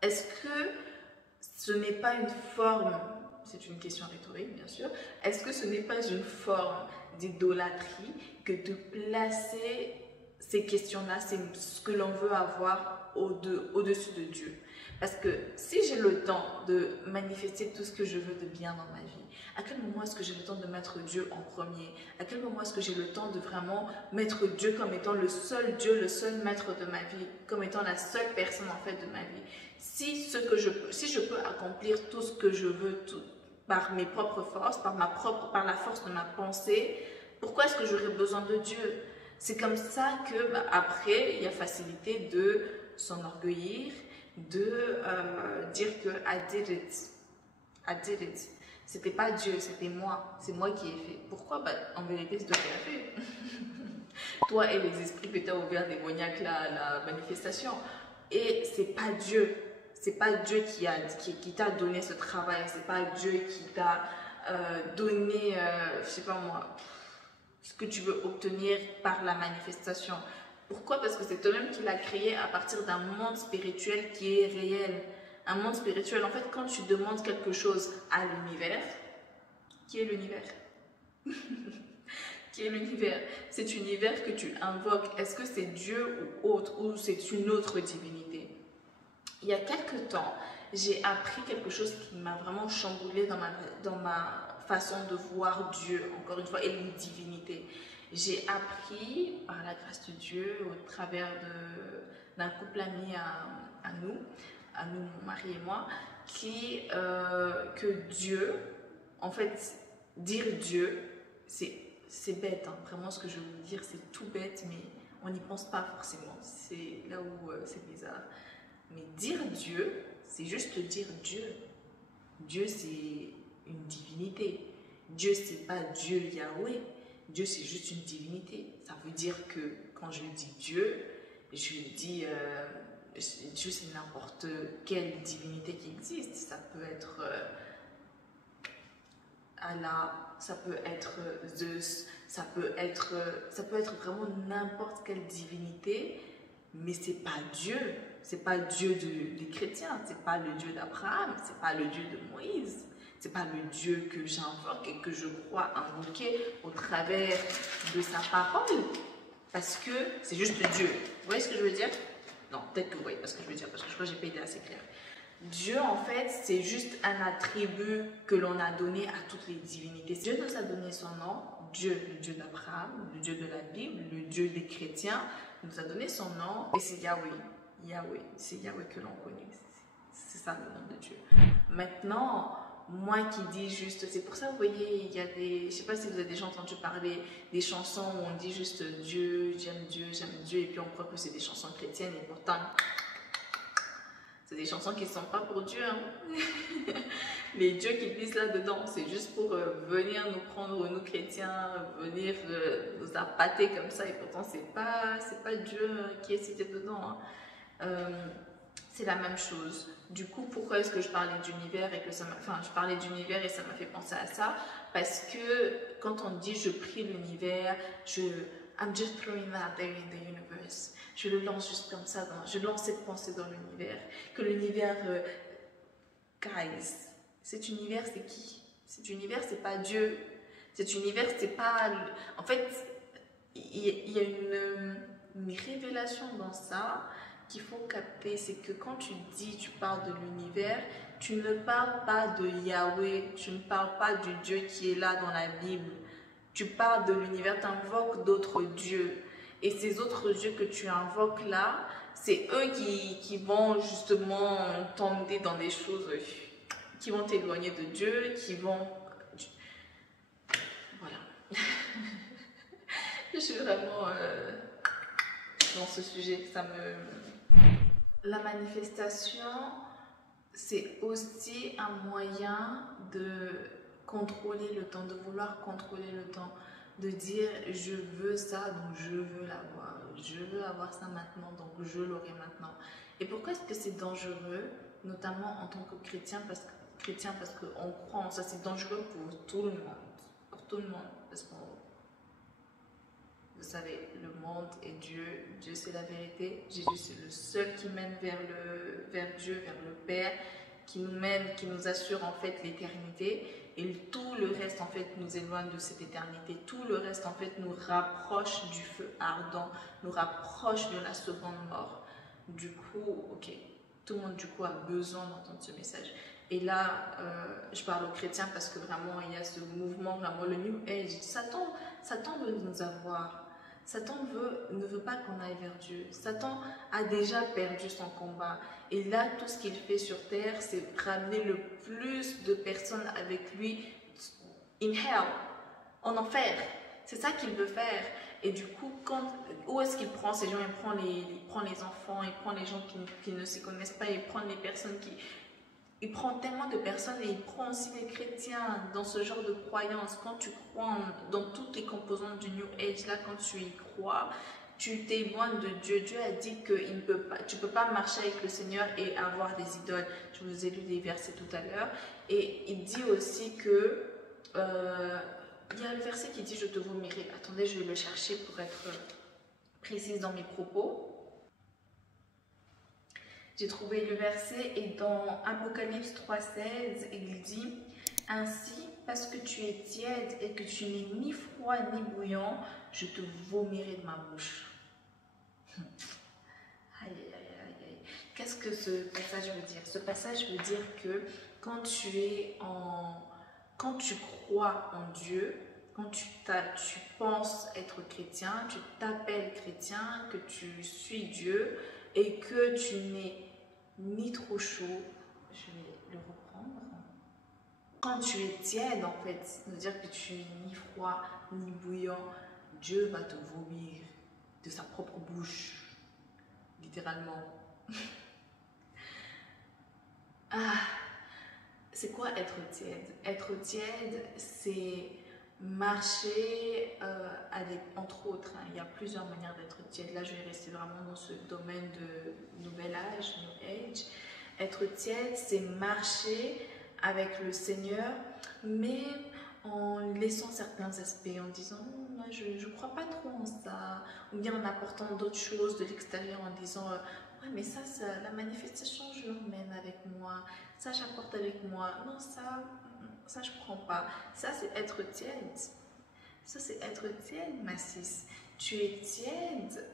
est-ce que ce n'est pas une forme c'est une question rhétorique bien sûr, est-ce que ce n'est pas une forme d'idolâtrie que de placer ces questions-là, c'est ce que l'on veut avoir au-dessus de Dieu? Parce que si j'ai le temps de manifester tout ce que je veux de bien dans ma vie, à quel moment est-ce que j'ai le temps de mettre Dieu en premier? À quel moment est-ce que j'ai le temps de vraiment mettre Dieu comme étant le seul Dieu, le seul maître de ma vie, comme étant la seule personne en fait de ma vie? Si je peux accomplir tout ce que je veux par mes propres forces, par la force de ma pensée, pourquoi est-ce que j'aurais besoin de Dieu? C'est comme ça que après, il y a facilité de s'enorgueillir, de dire que I did it. I did it. C'était pas Dieu, c'était moi. C'est moi qui ai fait. Pourquoi? Bah, en vérité, c'est toi qui as fait. Toi et les esprits que tu as ouverts démoniaques là, à la manifestation. Et c'est pas Dieu. C'est pas Dieu qui t'a donné ce travail. C'est pas Dieu qui t'a donné, je sais pas moi, ce que tu veux obtenir par la manifestation. Pourquoi? Parce que c'est toi-même qui l'as créé à partir d'un monde spirituel qui est réel. Un monde spirituel, en fait, quand tu demandes quelque chose à l'univers, qui est l'univers? Qui est l'univers? Cet univers que tu invoques, est-ce que c'est Dieu ou autre, ou c'est une autre divinité? Il y a quelques temps, j'ai appris quelque chose qui m'a vraiment chamboulé dans ma façon de voir Dieu, encore une fois, et les divinités. J'ai appris, par la grâce de Dieu, au travers d'un couple ami à nous, mon mari et moi, que Dieu, en fait, dire Dieu, c'est bête, hein. Vraiment ce que je veux vous dire, c'est tout bête, mais on n'y pense pas forcément. C'est là où c'est bizarre. Mais dire Dieu, c'est juste dire Dieu. Dieu, c'est une divinité. Dieu, c'est pas Dieu Yahweh. Dieu, c'est juste une divinité. Ça veut dire que quand je dis Dieu, je dis Dieu, c'est n'importe quelle divinité qui existe. Ça peut être Allah, ça peut être Zeus, ça peut être vraiment n'importe quelle divinité, mais c'est pas Dieu. C'est pas Dieu des chrétiens, c'est pas le Dieu d'Abraham, c'est pas le Dieu de Moïse, c'est pas le Dieu que j'invoque et que je crois invoquer au travers de sa parole, parce que c'est juste Dieu. Vous voyez ce que je veux dire? Non, peut-être que vous voyez pas ce que je veux dire, parce que je crois que j'ai pas été assez claire. Dieu, en fait, c'est juste un attribut que l'on a donné à toutes les divinités. Dieu nous a donné son nom, Dieu, le Dieu d'Abraham, le Dieu de la Bible, le Dieu des chrétiens, nous a donné son nom, et c'est Yahweh. Yahweh, c'est Yahweh que l'on connaît. C'est ça le nom de Dieu. Maintenant, moi qui dis juste, c'est pour ça, vous voyez, il y a des, je sais pas si vous avez déjà entendu parler des chansons où on dit juste Dieu, j'aime Dieu, et puis on croit que c'est des chansons chrétiennes, et pourtant, c'est des chansons qui ne sont pas pour Dieu. Hein. Les dieux qui glissent là-dedans, c'est juste pour venir nous prendre, nous chrétiens, venir nous appâter comme ça. Et pourtant, c'est pas Dieu qui est cité dedans. Hein. C'est la même chose. Du coup, pourquoi est-ce que je parlais d'univers et que je parlais d'univers et ça m'a fait penser à ça? Parce que quand on dit je prie l'univers, I'm just throwing that there in the universe. Je le lance juste comme ça, je lance cette pensée dans l'univers. Que l'univers, guys, cet univers c'est qui? Cet univers c'est pas Dieu. Cet univers c'est pas... En fait, il y a une révélation dans ça qu'il faut capter. C'est que quand tu parles de l'univers, tu ne parles pas de Yahweh, tu ne parles pas du Dieu qui est là dans la Bible. Tu parles de l'univers, tu invoques d'autres dieux. Et ces autres dieux que tu invoques là, c'est eux qui vont justement t'emmener dans des choses, qui vont t'éloigner de Dieu, qui vont... Voilà. Je suis vraiment dans ce sujet. La manifestation, c'est aussi un moyen de contrôler le temps, de vouloir contrôler le temps. De dire je veux ça donc je veux l'avoir, je veux avoir ça maintenant donc je l'aurai maintenant. Et pourquoi est-ce que c'est dangereux, notamment en tant que chrétien, parce qu'on croit en ça? C'est dangereux pour tout le monde, parce que vous savez, le monde est Dieu, Dieu c'est la vérité, Jésus c'est le seul qui mène vers Dieu, vers le Père, qui nous mène, qui nous assure en fait l'éternité. Et tout le reste en fait nous éloigne de cette éternité. Tout le reste en fait nous rapproche du feu ardent, nous rapproche de la seconde mort. Du coup, ok, tout le monde du coup a besoin d'entendre ce message. Et là, je parle aux chrétiens parce que vraiment il y a ce mouvement, vraiment le New Age. Satan veut nous avoir. Satan ne veut pas qu'on aille vers Dieu. Satan a déjà perdu son combat. Et là, tout ce qu'il fait sur terre, c'est ramener le plus de personnes avec lui in hell, en enfer. C'est ça qu'il veut faire. Et du coup, où est-ce qu'il prend ces gens? Il prend les enfants, il prend les gens qui ne se connaissent pas, il prend les personnes qui... Il prend tellement de personnes et il prend aussi les chrétiens dans ce genre de croyance. Quand tu crois dans toutes les composantes du New Age, là, quand tu y crois, tu t'éloignes de Dieu. Dieu a dit que tu ne peux pas marcher avec le Seigneur et avoir des idoles. Je vous ai lu des versets tout à l'heure. Et il dit aussi que... il y a le verset qui dit « Je te vomirai ». Attendez, je vais le chercher pour être précise dans mes propos. J'ai trouvé le verset et dans Apocalypse 3,16, il dit « Ainsi, parce que tu es tiède et que tu n'es ni froid ni bouillant, je te vomirai de ma bouche. » Aïe, aïe, aïe, aïe. Qu'est-ce que ce passage veut dire? Ce passage veut dire que quand tu crois en Dieu, quand tu penses être chrétien, tu t'appelles chrétien, que tu suis Dieu et que tu n'es ni trop chaud, je vais le reprendre. Quand tu es tiède, en fait, ça veut dire que tu n'es ni froid ni bouillant, Dieu va te vomir de sa propre bouche, littéralement. Ah, c'est quoi être tiède? Être tiède, c'est marcher avec, entre autres, hein, il y a plusieurs manières d'être tiède. Là, je vais rester vraiment dans ce domaine de nouvel âge, New Age. Être tiède, c'est marcher avec le Seigneur, mais en laissant certains aspects, en disant moi, je ne crois pas trop en ça, ou bien en apportant d'autres choses de l'extérieur, en disant ouais, mais ça, la manifestation, je l'emmène avec moi, ça, j'apporte avec moi, non, ça, je prends pas. Ça, c'est être tiède. Ça, c'est être tiède, ma sis. Tu es tiède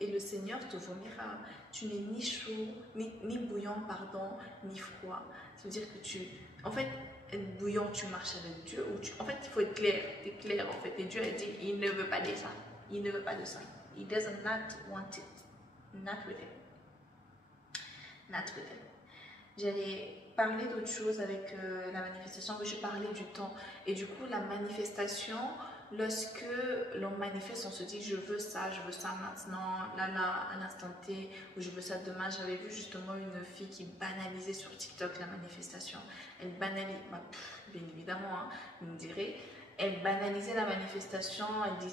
et le Seigneur te vomira. Tu n'es ni chaud, ni bouillant, pardon, ni froid. Ça veut dire que en fait, être bouillant, tu marches avec Dieu. En fait, il faut être clair. Tu es clair, en fait. Et Dieu a dit, il ne veut pas de ça. Il ne veut pas de ça. He does not want it. Not with him. Not with him. J'allais parler d'autre chose avec la manifestation, mais je parlais du temps. Et du coup, la manifestation, lorsque l'on manifeste, on se dit je veux ça maintenant, là, à l'instant T, ou je veux ça demain. J'avais vu justement une fille qui banalisait sur TikTok la manifestation. Elle banalisait, bien évidemment, hein, vous me direz, elle banalisait la manifestation,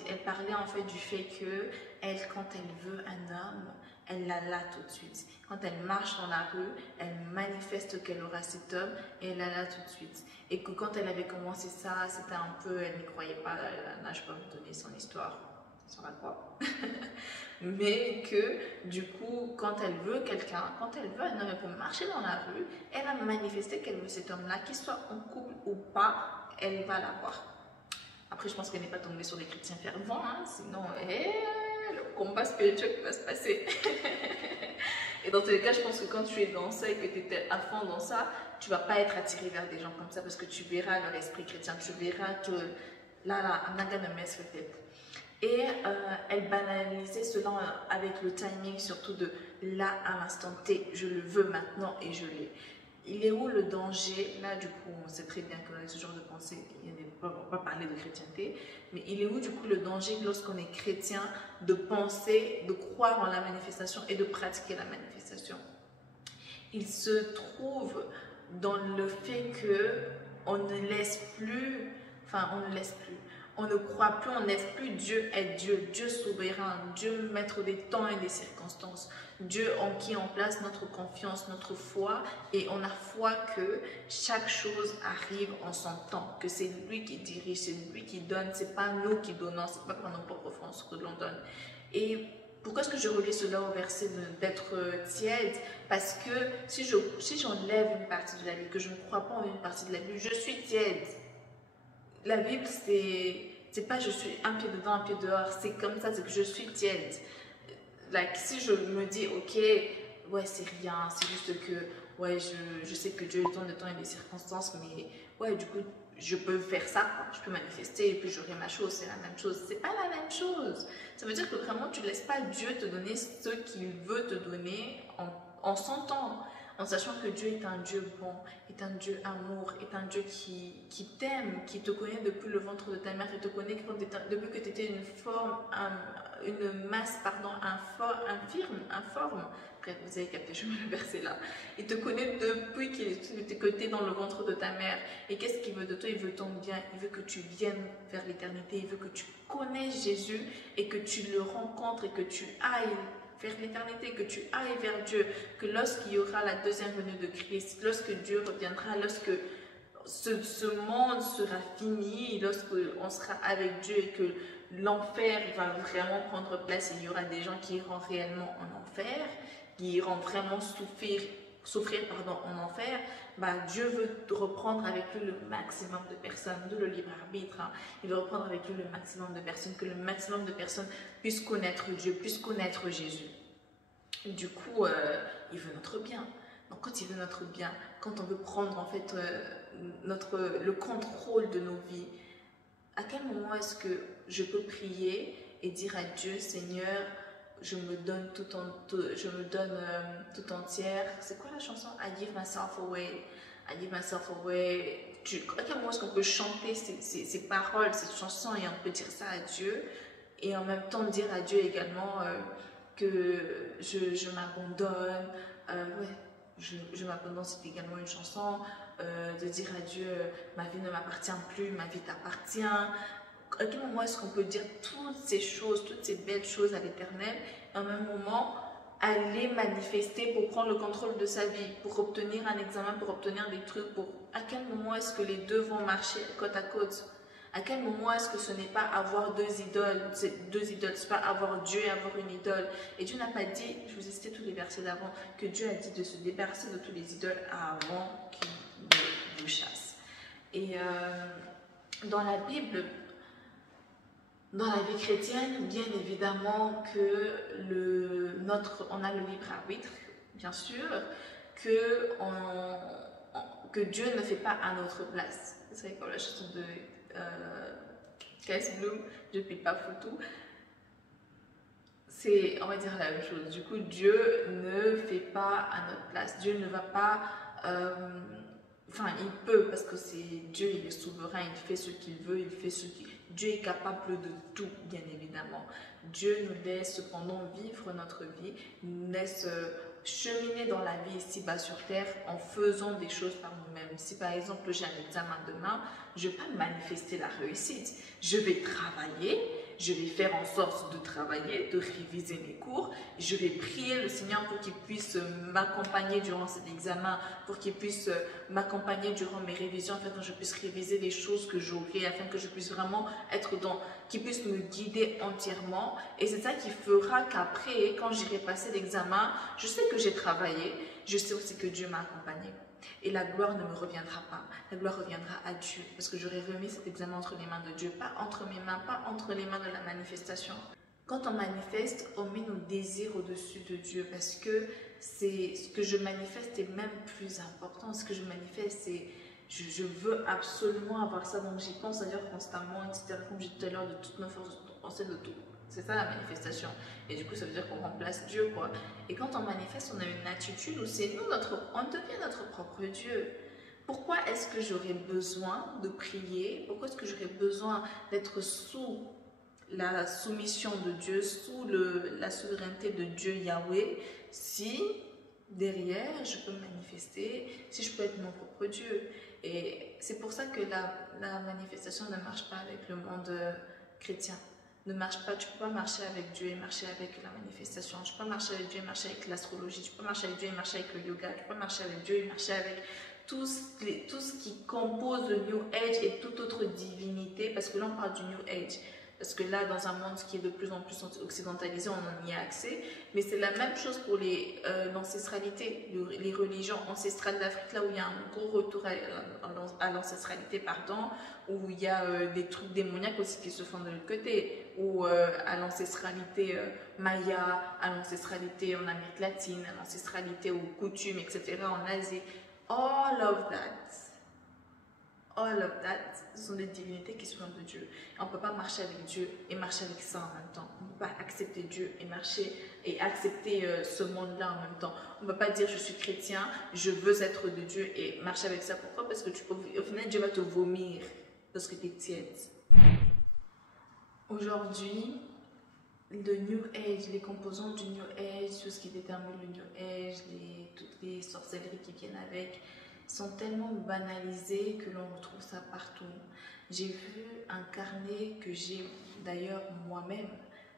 elle parlait en fait du fait que elle, quand elle veut un homme, elle l'a là tout de suite. Quand elle marche dans la rue, elle manifeste qu'elle aura cet homme et elle l'a là tout de suite. Et que quand elle avait commencé ça, c'était un peu, elle n'y croyait pas, là je peux vous donner son histoire, ça va quoi. Mais que du coup, quand elle veut quelqu'un, quand elle veut un homme, elle peut marcher dans la rue, elle va manifester qu'elle veut cet homme-là, qu'il soit en couple ou pas, elle va l'avoir. Après, je pense qu'elle n'est pas tombée sur des chrétiens fervents, hein, sinon, le combat spirituel qui va se passer. Et dans tous les cas, je pense que quand tu es dans ça et que tu es à fond dans ça, tu ne vas pas être attiré vers des gens comme ça parce que tu verras leur esprit chrétien, tu verras que là, I'm not gonna mess with it. Et elle banalisait cela avec le timing, surtout de là à l'instant T, je le veux maintenant et je l'ai. Il est où le danger? Là, du coup, on sait très bien que ce genre de pensée, on ne va pas parler de chrétienté, mais il est où, du coup, le danger lorsqu'on est chrétien de penser, de croire en la manifestation et de pratiquer la manifestation? Il se trouve dans le fait qu'on ne laisse plus, on ne croit plus, on laisse plus Dieu être Dieu, Dieu souverain, Dieu maître des temps et des circonstances, Dieu en qui on place notre confiance, notre foi, et on a foi que chaque chose arrive en son temps, que c'est lui qui dirige, c'est lui qui donne, c'est pas nous qui donnons, c'est pas par nos propres forces que l'on donne. Et Pourquoi est-ce que je relie cela au verset d'être tiède? Parce que si j'enlève une partie de la Bible, que je ne crois pas en une partie de la Bible, je suis tiède. La Bible, c'est pas je suis un pied dedans, un pied dehors. C'est comme ça, c'est que je suis tiède. Like, si je me dis, ok, ouais, c'est rien, c'est juste que, ouais, je sais que Dieu est temps de temps et des circonstances, mais ouais, du coup, je peux faire ça, quoi. Je peux manifester et puis j'aurai ma chose, c'est la même chose. C'est pas la même chose. Ça veut dire que vraiment, tu ne laisses pas Dieu te donner ce qu'il veut te donner en son temps, en sachant que Dieu est un Dieu bon, est un Dieu amour, est un Dieu qui t'aime, qui te connaît depuis le ventre de ta mère, qui te connaît depuis que tu étais une masse, pardon, informe. Bref, vous avez capté, je me le verser là. Il te connaît depuis que tu es dans le ventre de ta mère. Et qu'est-ce qu'il veut de toi? Il veut ton bien, il veut que tu viennes vers l'éternité, il veut que tu connaisses Jésus et que tu le rencontres et que tu ailles vers l'éternité, que tu ailles vers Dieu, que lorsqu'il y aura la deuxième venue de Christ, lorsque Dieu reviendra, lorsque ce monde sera fini, lorsqu'on sera avec Dieu et que l'enfer va vraiment prendre place et il y aura des gens qui iront réellement en enfer, qui iront vraiment souffrir en enfer, bah, Dieu veut reprendre avec lui le maximum de personnes, de le libre arbitre. Hein. Il veut reprendre avec lui le maximum de personnes, que le maximum de personnes puissent connaître Dieu, puissent connaître Jésus. Du coup, il veut notre bien. Donc quand il veut notre bien, quand on veut prendre en fait le contrôle de nos vies, à quel moment est-ce que je peux prier et dire à Dieu, Seigneur, je me donne tout entière. C'est quoi la chanson? I give myself away. I give myself away. À quel moment est-ce qu'on peut chanter ces paroles, cette chanson et on peut dire ça à Dieu et en même temps dire à Dieu également que je m'abandonne. Ouais, je m'abandonne, c'est également une chanson. De dire à Dieu, ma vie ne m'appartient plus, ma vie t'appartient. À quel moment est-ce qu'on peut dire toutes ces choses, toutes ces belles choses à l'Éternel et en même moment aller manifester pour prendre le contrôle de sa vie, pour obtenir un examen, pour obtenir des trucs, à quel moment est-ce que les deux vont marcher côte à côte? À quel moment est-ce que ce n'est pas avoir deux idoles, c'est pas avoir Dieu et avoir une idole? Et Dieu n'a pas dit, je vous ai cité tous les versets d'avant, que Dieu a dit de se débarrasser de tous les idoles avant qu'il ne vous chasse. Et dans la Bible, dans la vie chrétienne, bien évidemment que on a le libre arbitre, bien sûr, que Dieu ne fait pas à notre place. Vous savez, comme la chanson de Cass Bloom, je ne paie pas photo. C'est, on va dire la même chose. Du coup, Dieu ne fait pas à notre place. Dieu ne va pas... Enfin, il peut, parce que c'est Dieu, il est souverain, il fait ce qu'il veut, il fait ce qu'il... Dieu est capable de tout, bien évidemment. Dieu nous laisse cependant vivre notre vie, nous laisse cheminer dans la vie ici-bas sur terre en faisant des choses par nous-mêmes. Si par exemple j'ai un examen demain, je ne vais pas manifester la réussite. Je vais travailler, je vais faire en sorte de travailler, de réviser mes cours. Je vais prier le Seigneur pour qu'il puisse m'accompagner durant cet examen, pour qu'il puisse m'accompagner durant mes révisions, afin que je puisse réviser les choses que j'aurai, afin que je puisse vraiment être qu'il puisse me guider entièrement. Et c'est ça qui fera qu'après, quand j'irai passer l'examen, je sais que j'ai travaillé, je sais aussi que Dieu m'a accompagné. Et la gloire ne me reviendra pas. La gloire reviendra à Dieu. Parce que j'aurai remis cet examen entre les mains de Dieu. Pas entre mes mains, pas entre les mains de la manifestation. Quand on manifeste, on met nos désirs au-dessus de Dieu. Parce que ce que je manifeste est même plus important. Ce que je manifeste, c'est je veux absolument avoir ça. Donc j'y pense d'ailleurs constamment, etc. Comme j'ai dit tout à l'heure, de toutes nos forces, on sait de tout. C'est ça la manifestation. Et du coup, ça veut dire qu'on remplace Dieu, quoi. Et quand on manifeste, on a une attitude où c'est nous, on devient notre propre Dieu. Pourquoi est-ce que j'aurais besoin de prier? Pourquoi est-ce que j'aurais besoin d'être sous la soumission de Dieu, sous la souveraineté de Dieu Yahweh, si derrière, je peux manifester, si je peux être mon propre Dieu? Et c'est pour ça que la manifestation ne marche pas avec le monde chrétien. Ne marche pas, tu ne peux pas marcher avec Dieu et marcher avec la manifestation. Tu peux pas marcher avec Dieu et marcher avec l'astrologie. Tu peux pas marcher avec Dieu et marcher avec le yoga. Tu peux pas marcher avec Dieu et marcher avec tout ce qui compose le New Age et toute autre divinité. Parce que là, on parle du New Age. Parce que là, dans un monde qui est de plus en plus occidentalisé, on y a accès. Mais c'est la même chose pour l'ancestralité, les religions ancestrales d'Afrique, là où il y a un gros retour à l'ancestralité, pardon, où il y a des trucs démoniaques aussi qui se font de l'autre côté, ou à l'ancestralité maya, à l'ancestralité en Amérique latine, à l'ancestralité aux coutumes, etc., en Asie. All of that, ce sont des divinités qui sont de Dieu. Et on ne peut pas marcher avec Dieu et marcher avec ça en même temps. On ne peut pas accepter Dieu et marcher et accepter ce monde-là en même temps. On ne peut pas dire je suis chrétien, je veux être de Dieu et marcher avec ça. Pourquoi? Parce que au final, Dieu va te vomir parce que tu es tiède. Aujourd'hui, le New Age, les composants du New Age, tout ce qui détermine le New Age, toutes les sorcelleries qui viennent avec, sont tellement banalisés que l'on retrouve ça partout. J'ai vu un carnet que j'ai d'ailleurs moi-même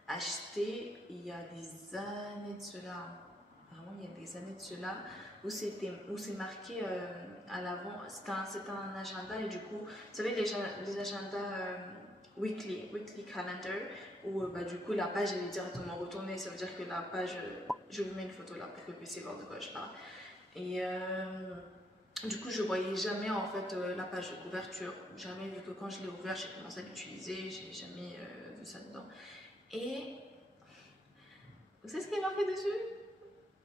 acheté il y a des années de cela, vraiment il y a des années de cela, où c'est marqué à l'avant, c'est un agenda et du coup, vous savez les agendas weekly calendar, où du coup la page elle est directement retournée, ça veut dire que la page, je vous mets une photo là pour que vous puissiez voir de quoi je parle. Et du coup, je voyais jamais en fait la page de couverture, jamais vu que quand je l'ai ouvert, j'ai commencé à l'utiliser, j'ai jamais vu ça dedans. Et vous savez ce qui est marqué dessus?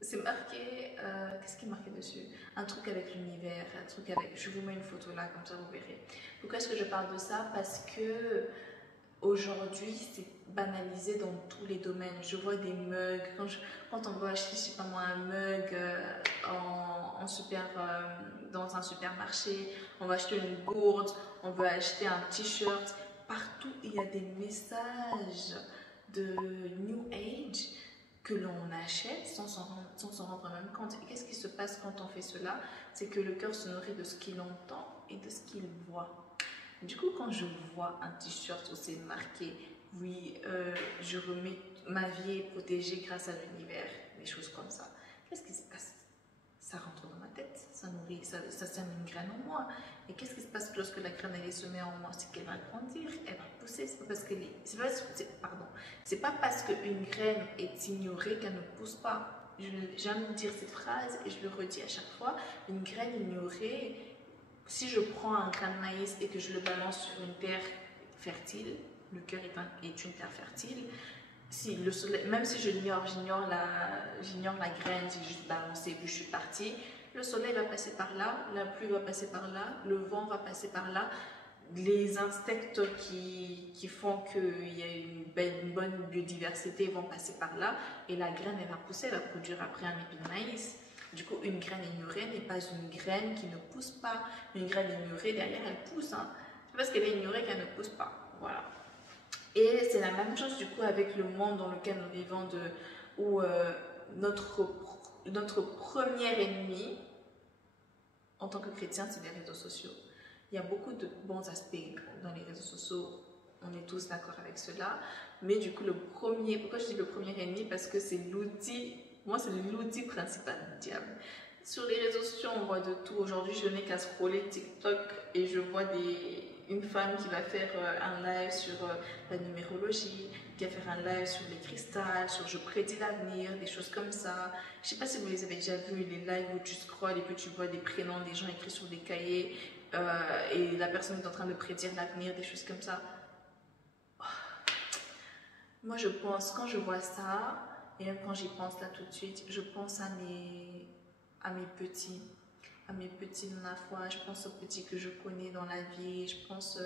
C'est marqué, qu'est-ce qui est marqué dessus? Un truc avec l'univers, un truc avec, je vous mets une photo là, comme ça vous verrez. Pourquoi est-ce que je parle de ça? Parce que aujourd'hui, c'est banalisé dans tous les domaines. Je vois des mugs, quand on va acheter, je sais pas moi, un mug dans un supermarché, on va acheter une gourde, on va acheter un t-shirt, partout il y a des messages de New Age que l'on achète sans s'en rendre même compte. Et qu'est-ce qui se passe quand on fait cela? C'est que le cœur se nourrit de ce qu'il entend et de ce qu'il voit. Du coup, quand je vois un t-shirt où c'est marqué « Oui, je remets, ma vie est protégée grâce à l'univers », des choses comme ça, qu'est-ce qui se passe? Ça rentre dans ma tête, ça nourrit, ça sème une graine en moi. Et qu'est-ce qui se passe lorsque la graine elle se met en moi? C'est qu'elle va grandir, elle va pousser. C'est pas parce qu'elle c'est pas parce qu'une graine est ignorée qu'elle ne pousse pas. J'aime dire cette phrase et je le redis à chaque fois. Une graine ignorée, si je prends un grain de maïs et que je le balance sur une terre fertile, le cœur est une terre fertile, si le soleil, même si j'ignore la graine, j'ai juste balancé puis je suis partie, le soleil va passer par là, la pluie va passer par là, le vent va passer par là, les insectes qui font qu'il y a une bonne biodiversité vont passer par là et la graine elle va pousser, elle va produire après un épi de maïs. Du coup, une graine ignorée n'est pas une graine qui ne pousse pas. Une graine ignorée, derrière, elle pousse. Hein. C'est parce qu'elle est ignorée qu'elle ne pousse pas. Voilà. Et c'est la même chose, du coup, avec le monde dans lequel nous vivons, où notre premier ennemi, en tant que chrétien, c'est les réseaux sociaux. Il y a beaucoup de bons aspects dans les réseaux sociaux. On est tous d'accord avec cela. Mais du coup, pourquoi je dis le premier ennemi? Parce que c'est l'outil. Moi, c'est l'outil principal du diable. Sur les réseaux sociaux, on voit de tout. Aujourd'hui, je n'ai qu'à scroller TikTok et je vois une femme qui va faire un live sur la numérologie, qui va faire un live sur les cristals, sur je prédis l'avenir, des choses comme ça. Je ne sais pas si vous les avez déjà vus, les lives où tu scrolles et que tu vois des prénoms des gens écrits sur des cahiers et la personne est en train de prédire l'avenir, des choses comme ça. Moi, je pense, quand je vois ça, et même quand j'y pense là tout de suite, je pense à mes petits dans la foi, je pense aux petits que je connais dans la vie, je pense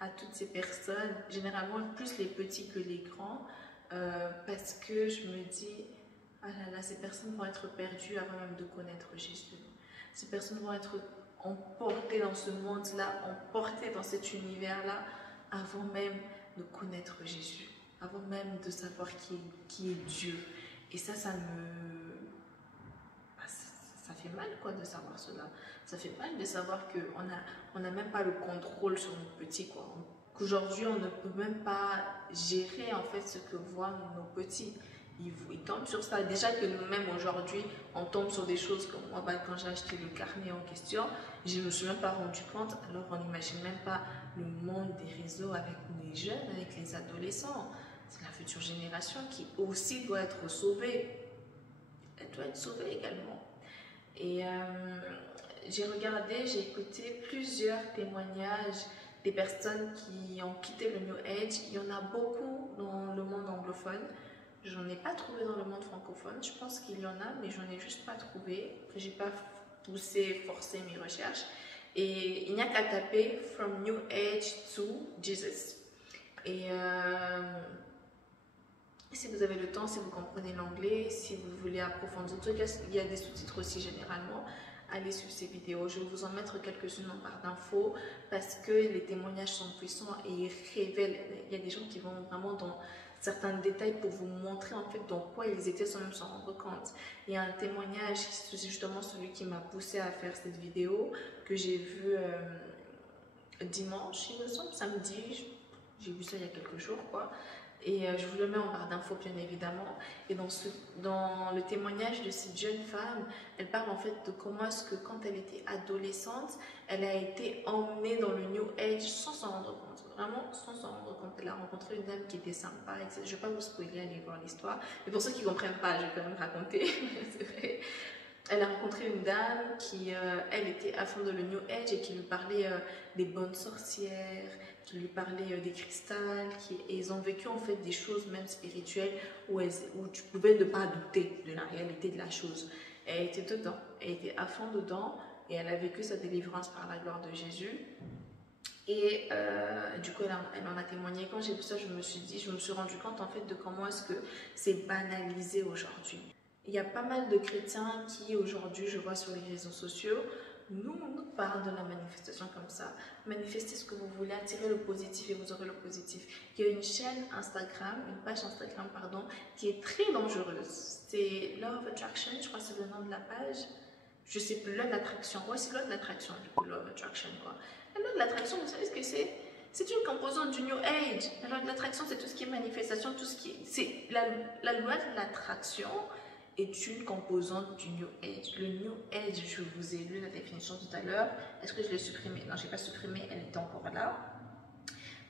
à toutes ces personnes, généralement plus les petits que les grands, parce que je me dis, ah là là, ces personnes vont être perdues avant même de connaître Jésus. Ces personnes vont être emportées dans ce monde-là, emportées dans cet univers-là, avant même de connaître Jésus, avant même de savoir qui est Dieu. Et ça fait mal quoi de savoir cela. Ça fait mal de savoir qu'on n'a même pas le contrôle sur nos petits quoi. Qu'aujourd'hui on ne peut même pas gérer en fait ce que voient nos petits. ils tombent sur ça. Déjà que nous-mêmes aujourd'hui, on tombe sur des choses comme moi, quand j'ai acheté le carnet en question, je ne me suis même pas rendu compte, alors on n'imagine même pas le monde des réseaux avec les jeunes, avec les adolescents. C'est la future génération qui aussi doit être sauvée. Elle doit être sauvée également. Et j'ai regardé, j'ai écouté plusieurs témoignages des personnes qui ont quitté le New Age. Il y en a beaucoup dans le monde anglophone. Je n'en ai pas trouvé dans le monde francophone. Je pense qu'il y en a, mais je n'en ai juste pas trouvé. Je n'ai pas poussé, forcé mes recherches. Et il n'y a qu'à taper From New Age to Jesus. Et si vous avez le temps, si vous comprenez l'anglais, si vous voulez approfondir, il y a des sous-titres aussi généralement. Allez sur ces vidéos. Je vais vous en mettre quelques-unes en barre d'infos parce que les témoignages sont puissants et ils révèlent. Il y a des gens qui vont vraiment dans certains détails pour vous montrer en fait dans quoi ils étaient sans même s'en rendre compte. Il y a un témoignage, c'est justement celui qui m'a poussé à faire cette vidéo que j'ai vu dimanche, il me semble, samedi. J'ai vu ça il y a quelques jours quoi. Et je vous le mets en barre d'infos bien évidemment. Et dans le témoignage de cette jeune femme, elle parle en fait de comment est-ce que quand elle était adolescente, elle a été emmenée dans le New Age sans s'en rendre compte. Vraiment sans s'en rendre compte. Elle a rencontré une dame qui était sympa, etc. Je ne vais pas vous spoiler, allez voir l'histoire. Mais pour ceux qui ne comprennent pas, je vais quand même raconter. C'est vrai. Elle a rencontré une dame qui, elle, était à fond dans le New Age et qui lui parlait des bonnes sorcières, qui lui parlait des cristals, et ils ont vécu en fait des choses même spirituelles où tu pouvais ne pas douter de la réalité de la chose. Elle était dedans, elle était à fond dedans et elle a vécu sa délivrance par la gloire de Jésus. Et du coup, elle en a témoigné. Quand j'ai vu ça, je me suis rendu compte en fait de comment est-ce que c'est banalisé aujourd'hui. Il y a pas mal de chrétiens qui aujourd'hui, je vois sur les réseaux sociaux, nous parlent de la manifestation comme ça. Manifestez ce que vous voulez, attirez le positif et vous aurez le positif. Il y a une chaîne Instagram, une page Instagram, pardon, qui est très dangereuse. C'est Law of Attraction, je crois que c'est le nom de la page. Je sais plus, Loi de l'attraction. Ouais, c'est Loi de l'attraction, du coup, Law of Attraction, quoi. La loi de l'attraction, vous savez ce que c'est? C'est une composante du New Age. La loi de l'attraction, c'est tout ce qui est manifestation, tout ce qui est... C'est la loi de l'attraction est une composante du New Age. Le New Age, je vous ai lu la définition tout à l'heure. Est-ce que je l'ai supprimée? Non, je n'ai pas supprimé, elle était encore là.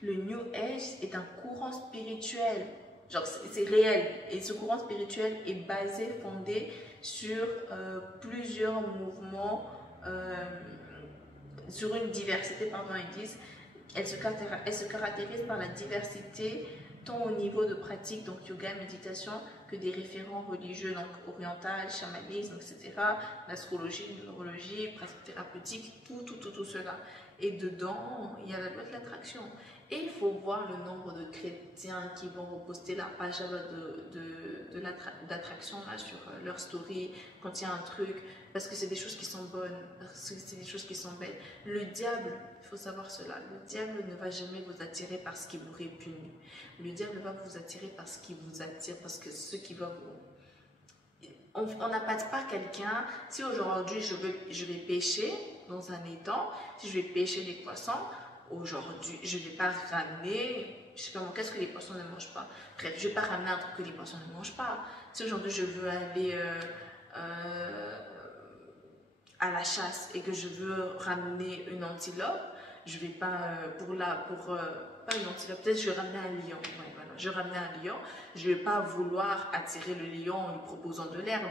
Le New Age est un courant spirituel. Genre, c'est réel. Et ce courant spirituel est basé, fondé sur plusieurs mouvements, sur une diversité, pardon, ils disent. Elle se caractérise par la diversité tant au niveau de pratique, donc yoga, méditation, que des référents religieux, donc oriental, chamanisme, etc., l'astrologie, l'urologie, pratique thérapeutique, tout cela. Et dedans, il y a la loi de l'attraction. Et il faut voir le nombre de chrétiens qui vont reposter la page d'attraction sur leur story quand il y a un truc, parce que c'est des choses qui sont bonnes, parce que c'est des choses qui sont belles. Le diable, il faut savoir cela, le diable ne va jamais vous attirer par ce qui vous répugne. Le diable va vous attirer par ce qui vous attire, parce que ce qui va vous... On n'appâte pas quelqu'un. Si aujourd'hui je vais pêcher dans un étang, si je vais pêcher des poissons, aujourd'hui je ne vais pas ramener, je sais pas moi, qu'est-ce que les poissons ne mangent pas? Bref, je ne vais pas ramener un truc que les poissons ne mangent pas. Si aujourd'hui je veux aller à la chasse et que je veux ramener une antilope, je vais pas pas une antilope, peut-être je vais ramener un lion. Ouais, voilà. Je vais ramener un lion, je vais pas vouloir attirer le lion en lui proposant de l'herbe.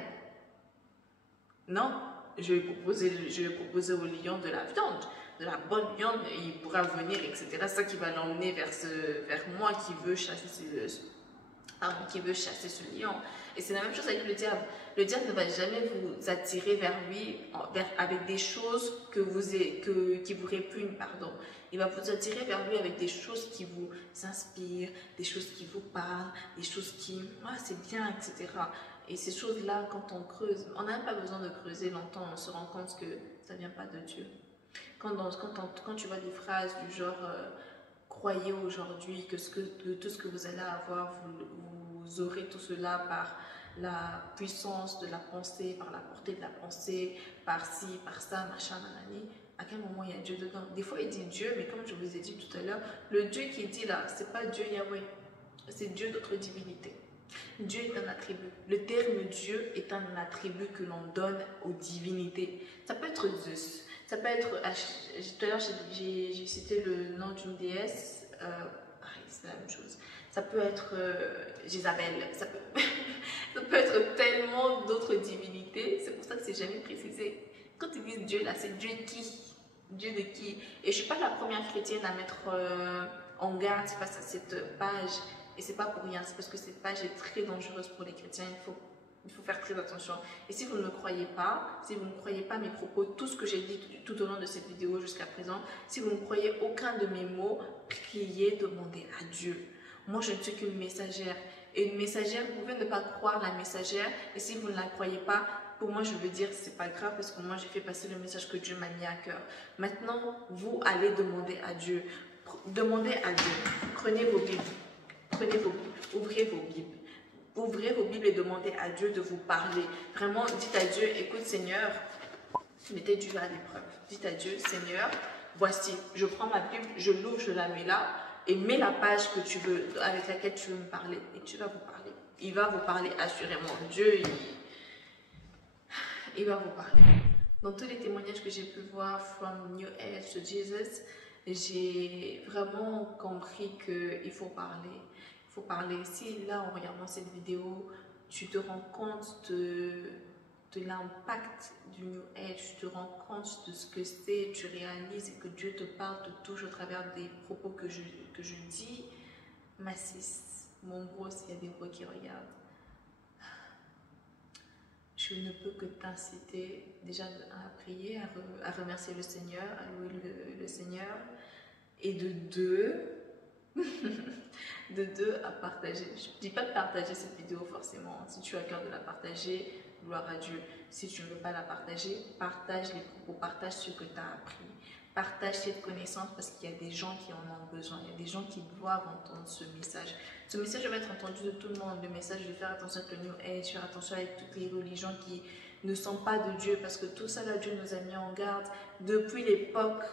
Non, je vais proposer au lion de la viande, de la bonne viande, et il pourra venir, etc. C'est ça qui va l'emmener vers moi qui veut chasser ce lion. Et c'est la même chose avec le diable. Le diable ne va jamais vous attirer vers lui avec des choses qui vous répugnent, pardon. Il va vous attirer vers lui avec des choses qui vous inspirent, des choses qui vous parlent, des choses qui, c'est bien, etc. Et ces choses-là, quand on creuse, on n'a même pas besoin de creuser longtemps, on se rend compte que ça ne vient pas de Dieu. Quand tu vois des phrases du genre croyez aujourd'hui que tout ce que vous allez avoir, vous aurez tout cela par la puissance de la pensée, par la portée de la pensée, par ci, par ça, machin, nanani. À quel moment il y a Dieu dedans? Des fois il dit Dieu, mais comme je vous ai dit tout à l'heure, le Dieu qui dit là, c'est pas Dieu Yahweh, c'est Dieu d'autres divinités. Dieu est un attribut. Le terme Dieu est un attribut que l'on donne aux divinités. Ça peut être Zeus, ça peut être... Tout à l'heure, j'ai cité le nom d'une déesse. Pareil, c'est la même chose. Ça peut être Jézabel. Ça peut, ça peut être tellement d'autres divinités. C'est pour ça que c'est jamais précisé. Quand ils disent Dieu, là, c'est Dieu qui? Dieu de qui? Et je ne suis pas la première chrétienne à mettre en garde face à cette page. Et c'est pas pour rien, c'est parce que cette page est très dangereuse pour les chrétiens. Il faut faire très attention. Et si vous ne me croyez pas, si vous ne croyez pas mes propos, tout ce que j'ai dit tout au long de cette vidéo jusqu'à présent, si vous ne croyez aucun de mes mots, priez, demandez à Dieu. Moi, je ne suis qu'une messagère. Et une messagère, vous pouvez ne pas croire la messagère. Et si vous ne la croyez pas, pour moi, je veux dire, c'est pas grave parce que moi, j'ai fait passer le message que Dieu m'a mis à cœur. Maintenant, vous allez demander à Dieu. Demandez à Dieu. Prenez vos Bibles. Prenez vos Bibles, ouvrez vos Bibles et demandez à Dieu de vous parler. Vraiment, dites à Dieu, écoute Seigneur, mettez Dieu à l'épreuve. Dites à Dieu, Seigneur, voici, je prends ma Bible, je l'ouvre, je la mets là, et mets la page que tu veux, avec laquelle tu veux me parler. Et tu vas vous parler. Il va vous parler assurément. Dieu, il va vous parler. Dans tous les témoignages que j'ai pu voir, From New Age to Jesus, j'ai vraiment compris qu'il faut parler. Il faut parler. Si là, en regardant cette vidéo, tu te rends compte de l'impact du New Age, tu te rends compte de ce que c'est, tu réalises que Dieu te parle, te touche au travers des propos que je dis, ma sis, mon bro, s'il y a des bros qui regardent, je ne peux que t'inciter déjà à prier, à remercier le Seigneur, à louer le Seigneur, et de deux, à partager. Je ne dis pas de partager cette vidéo forcément. Si tu as cœur de la partager, gloire à Dieu. Si tu ne veux pas la partager, partage les propos, partage ce que tu as appris. Partage cette connaissance parce qu'il y a des gens qui en ont besoin. Il y a des gens qui doivent entendre ce message. Ce message va être entendu de tout le monde. Le message de faire attention avec le New Age, faire attention avec toutes les religions qui ne sont pas de Dieu, parce que tout ça, là, Dieu nous a mis en garde depuis l'époque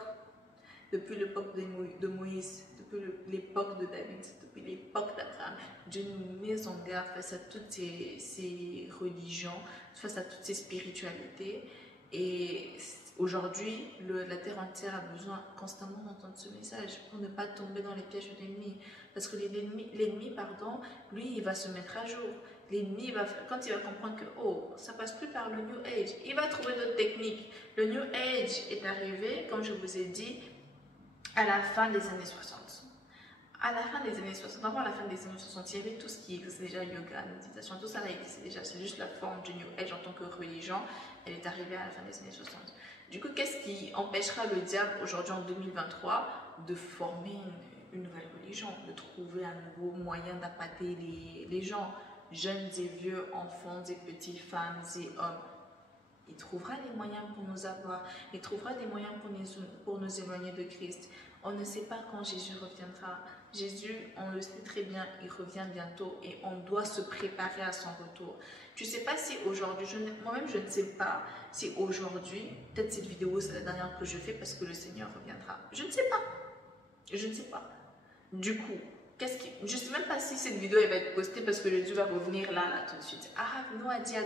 de Moïse, depuis l'époque de David, depuis l'époque d'Abraham. Dieu nous met en garde face à toutes ces religions, face à toutes ces spiritualités. Et aujourd'hui, la terre entière a besoin constamment d'entendre ce message pour ne pas tomber dans les pièges de l'ennemi. Parce que l'ennemi, lui, il va se mettre à jour. L'ennemi, quand il va comprendre que ça passe plus par le New Age, il va trouver d'autres techniques. Le New Age est arrivé, comme je vous ai dit, à la fin des années 60. À la fin des années 60, avant la fin des années 60, il y avait tout ce qui existait déjà, yoga, méditation, tout ça là existait déjà. C'est juste la forme du New Age en tant que religion, elle est arrivée à la fin des années 60. Du coup, qu'est-ce qui empêchera le diable aujourd'hui en 2023 de former une nouvelle religion, de trouver un nouveau moyen d'appâter les gens, jeunes et vieux, enfants et petits, femmes et hommes? Il trouvera les moyens pour nous avoir. Il trouvera des moyens pour nous éloigner de Christ. On ne sait pas quand Jésus reviendra. Jésus, on le sait très bien, il revient bientôt et on doit se préparer à son retour. Tu ne sais pas si aujourd'hui, moi-même je ne sais pas si aujourd'hui, peut-être cette vidéo c'est la dernière que je fais parce que le Seigneur reviendra. Je ne sais pas. Je ne sais pas. Du coup, je ne sais même pas si cette vidéo elle va être postée parce que Jésus va revenir là tout de suite. I have no idea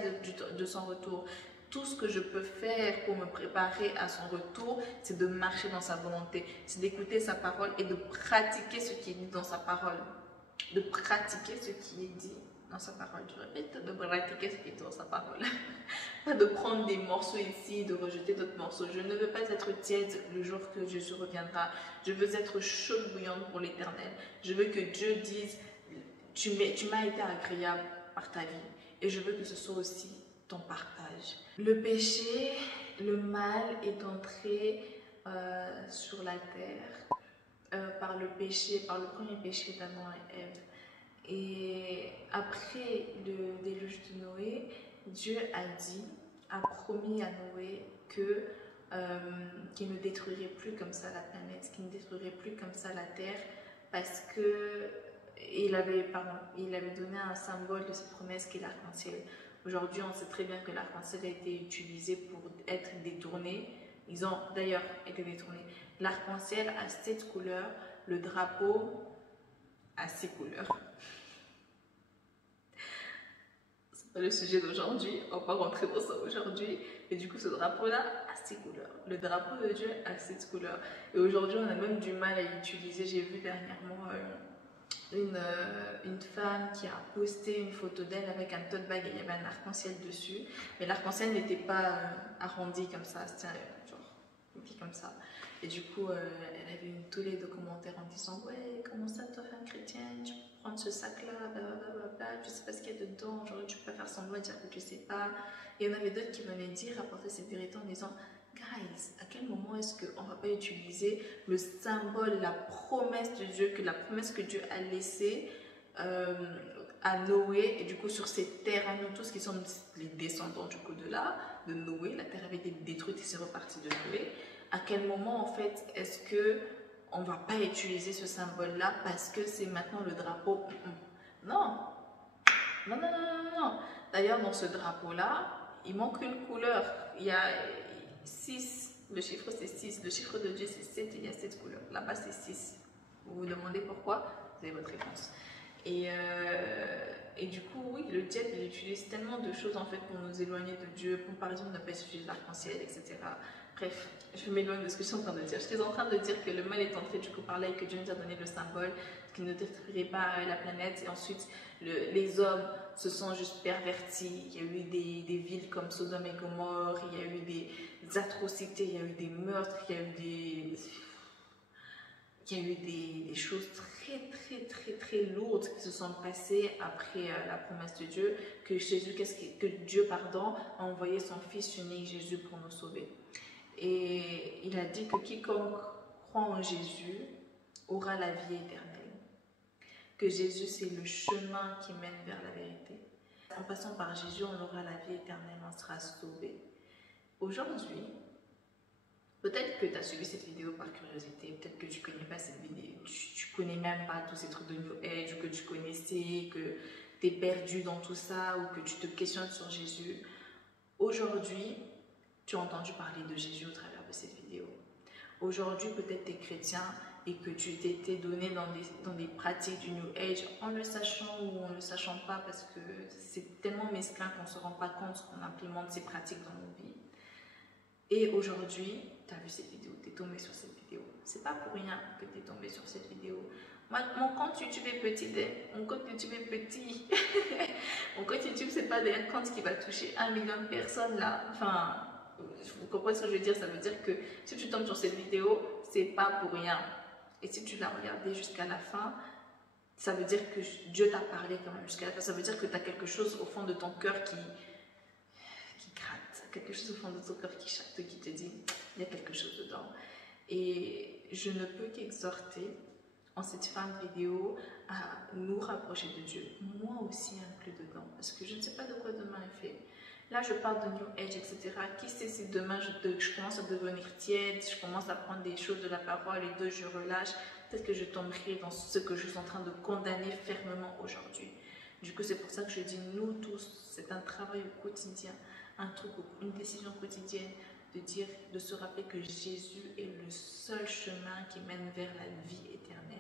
de son retour. Tout ce que je peux faire pour me préparer à son retour, c'est de marcher dans sa volonté, c'est d'écouter sa parole et de pratiquer ce qui est dit dans sa parole. De pratiquer ce qui est dit dans sa parole. Je répète, de pratiquer ce qui est dit dans sa parole. Pas de prendre des morceaux ici, de rejeter d'autres morceaux. Je ne veux pas être tiède le jour que Jésus reviendra. Je veux être chaude bouillante pour l'éternel. Je veux que Dieu dise, tu m'as été agréable par ta vie. Et je veux que ce soit aussi ton partage. Le péché, le mal est entré sur la terre par le péché, par le premier péché d'Adam et Ève. Et après le déluge de Noé, Dieu a promis à Noé qu'il ne détruirait plus comme ça la planète, qu'il ne détruirait plus comme ça la terre, parce que il avait donné un symbole de cette promesse qui est l'arc-en-ciel. Aujourd'hui, on sait très bien que l'arc-en-ciel a été utilisé pour être détourné. Ils ont d'ailleurs été détournés. L'arc-en-ciel a 7 couleurs, le drapeau a 6 couleurs. le sujet d'aujourd'hui. On va pas rentrer dans ça aujourd'hui. Et du coup, ce drapeau-là a 6 couleurs. Le drapeau de Dieu a 6 couleurs. Et aujourd'hui, on a même du mal à l'utiliser. J'ai vu dernièrement une femme qui a posté une photo d'elle avec un tote bag et il y avait un arc-en-ciel dessus. Mais l'arc-en-ciel n'était pas arrondi comme ça. C'était genre comme ça. Et du coup, elle avait une tollée de commentaires en disant ouais, comment ça, toi, femme chrétienne, tu peux prendre ce sac-là, blablabla, tu sais pas ce qu'il y a dedans, genre tu peux faire semblant de dire que tu sais pas. Et il y en avait d'autres qui venaient dire, apporter cette vérité en disant guys, à quel moment est-ce qu'on ne va pas utiliser le symbole, la promesse de Dieu, que la promesse que Dieu a laissée à Noé, et du coup sur ces terres à nous tous qui sommes les descendants du coup de Noé, la terre avait été détruite et c'est reparti de Noé. À quel moment en fait est-ce que on va pas utiliser ce symbole là parce que c'est maintenant le drapeau? Non, non, non, non, non, non. D'ailleurs dans ce drapeau là il manque une couleur. Il y a 6, le chiffre c'est 6, le chiffre de Dieu c'est 7 et il y a 7 couleurs. Là-bas c'est 6. Vous vous demandez pourquoi? Vous avez votre réponse. Et du coup, oui, le diable il utilise tellement de choses en fait pour nous éloigner de Dieu, pour par exemple ne pas utiliser l'arc-en-ciel, etc. Bref, je m'éloigne de ce que je suis en train de dire. Je suis en train de dire que le mal est entré du coup par là et que Dieu nous a donné le symbole, qu'il ne détruirait pas la planète. Et ensuite, les hommes se sont juste pervertis. Il y a eu des villes comme Sodome et Gomorrhe, il y a eu des atrocités, il y a eu des meurtres, il y a eu des choses très lourdes qui se sont passées après la promesse de Dieu, que Dieu a envoyé son Fils unique Jésus pour nous sauver. Et il a dit que quiconque croit en Jésus aura la vie éternelle. Que Jésus c'est le chemin qui mène vers la vérité. En passant par Jésus, on aura la vie éternelle, on sera sauvé. Aujourd'hui, peut-être que tu as suivi cette vidéo par curiosité, peut-être que tu ne connais pas cette vidéo, tu connais même pas tous ces trucs de New Age, ou que tu connaissais, que tu es perdu dans tout ça, ou que tu te questionnes sur Jésus. Aujourd'hui, tu as entendu parler de Jésus au travers de cette vidéo. Aujourd'hui, peut-être tu es chrétien et que tu t'étais donné dans des pratiques du New Age en le sachant ou en ne le sachant pas, parce que c'est tellement mesquin qu'on ne se rend pas compte qu'on implémente ces pratiques dans nos vies. Et aujourd'hui, tu as vu cette vidéo, tu es tombé sur cette vidéo. C'est pas pour rien que tu es tombé sur cette vidéo. Moi, mon compte YouTube est petit. Mon compte YouTube est petit. Mon compte YouTube, c'est pas un compte qui va toucher 1 million de personnes là. Enfin, vous comprenez ce que je veux dire? Ça veut dire que si tu tombes sur cette vidéo, c'est pas pour rien. Et si tu l'as regardée jusqu'à la fin, ça veut dire que Dieu t'a parlé quand même jusqu'à la fin. Ça veut dire que tu as quelque chose au fond de ton cœur qui gratte, quelque chose au fond de ton cœur qui chatte, qui te dit il y a quelque chose dedans. Et je ne peux qu'exhorter en cette fin de vidéo à nous rapprocher de Dieu, moi aussi inclus dedans, parce que je ne sais pas de quoi demain est fait. Là je parle de New Age, etc. Qui sait si demain je commence à devenir tiède, je commence à prendre des choses de la parole et je relâche, peut-être que je tomberai dans ce que je suis en train de condamner fermement aujourd'hui. Du coup c'est pour ça que je dis nous tous, c'est un travail au quotidien, un truc, une décision quotidienne, de se rappeler que Jésus est le seul chemin qui mène vers la vie éternelle.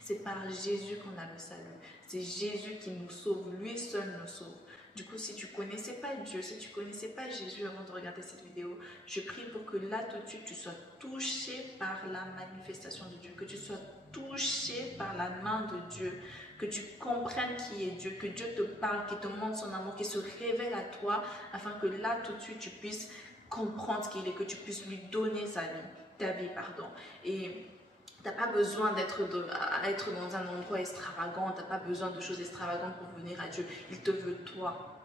C'est par Jésus qu'on a le salut. C'est Jésus qui nous sauve. Lui seul nous sauve. Du coup, si tu ne connaissais pas Dieu, si tu ne connaissais pas Jésus avant de regarder cette vidéo, je prie pour que là, tout de suite, tu sois touché par la manifestation de Dieu, que tu sois touché par la main de Dieu, que tu comprennes qui est Dieu, que Dieu te parle, qu'il te montre son amour, qu'il se révèle à toi, afin que là, tout de suite, tu puisses comprendre ce qu'il est, que tu puisses lui donner ta vie, pardon. Et tu n'as pas besoin d'être dans un endroit extravagant, tu n'as pas besoin de choses extravagantes pour venir à Dieu. Il te veut toi.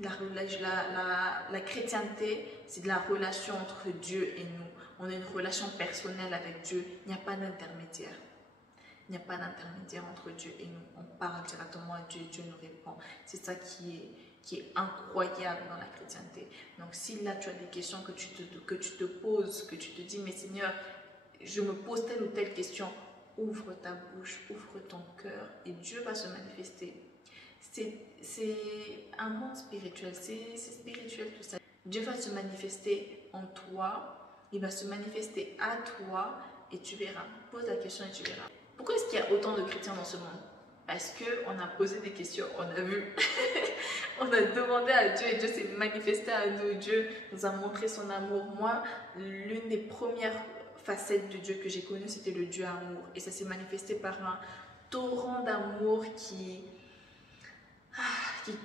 La chrétienté, c'est de la relation entre Dieu et nous. On a une relation personnelle avec Dieu. Il n'y a pas d'intermédiaire. Il n'y a pas d'intermédiaire entre Dieu et nous. On parle directement à Dieu et Dieu nous répond. C'est ça qui est incroyable dans la chrétienté. Donc si là tu as des questions que tu te poses, que tu te dis mais Seigneur, je me pose telle ou telle question, ouvre ta bouche, ouvre ton cœur et Dieu va se manifester. C'est un monde spirituel, c'est spirituel tout ça. Dieu va se manifester en toi, il va se manifester à toi et tu verras. Pose la question et tu verras. Pourquoi est-ce qu'il y a autant de chrétiens dans ce monde? Parce qu'on a posé des questions, on a vu, on a demandé à Dieu et Dieu s'est manifesté à nous. Dieu nous a montré son amour. Moi, l'une des premières facettes de Dieu que j'ai connues, c'était le Dieu amour. Et ça s'est manifesté par un torrent d'amour qui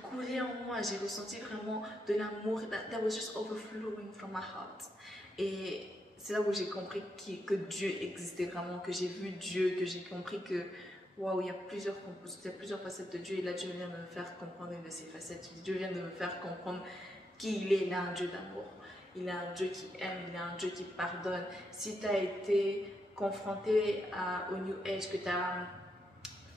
coulait en moi. J'ai ressenti vraiment de l'amour. That was just overflowing from my heart. Et c'est là où j'ai compris que Dieu existait vraiment, que j'ai vu Dieu, que j'ai compris que waouh, il y a plusieurs facettes de Dieu. Et là, Dieu vient de me faire comprendre une de ces facettes. Dieu vient de me faire comprendre qui il est. Il est un Dieu d'amour. Il est un Dieu qui aime. Il est un Dieu qui pardonne. Si tu as été confronté au New Age, que tu as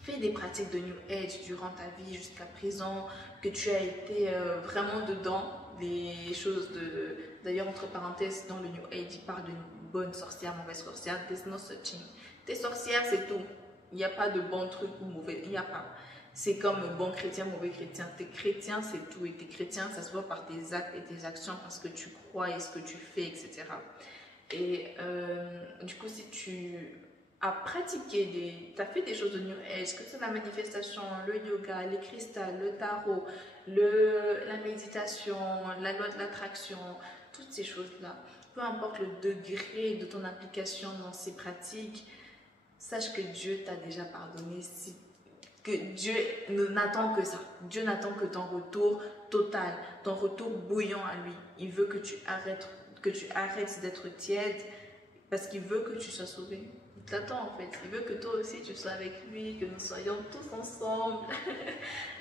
fait des pratiques de New Age durant ta vie jusqu'à présent, que tu as été vraiment dedans, des choses de... D'ailleurs, entre parenthèses, dans le New Age, il parle d'une bonne sorcière, mauvaise sorcière. There's no such thing. T'es sorcière, c'est tout. Il n'y a pas de bon truc ou mauvais. Il n'y a pas. C'est comme bon chrétien, mauvais chrétien. T'es chrétien, c'est tout. Et t'es chrétien, ça se voit par tes actes et tes actions, parce que tu crois et ce que tu fais, etc. Et du coup, si tu as pratiqué, tu as fait des choses de New Age, que c'est la manifestation, le yoga, les cristals, le tarot, la méditation, la loi de l'attraction, toutes ces choses-là, peu importe le degré de ton application dans ces pratiques, sache que Dieu t'a déjà pardonné. Que Dieu n'attend que ça. Dieu n'attend que ton retour total, ton retour bouillant à lui. Il veut que tu arrêtes d'être tiède, parce qu'il veut que tu sois sauvé. Il t'attend en fait. Il veut que toi aussi tu sois avec lui, que nous soyons tous ensemble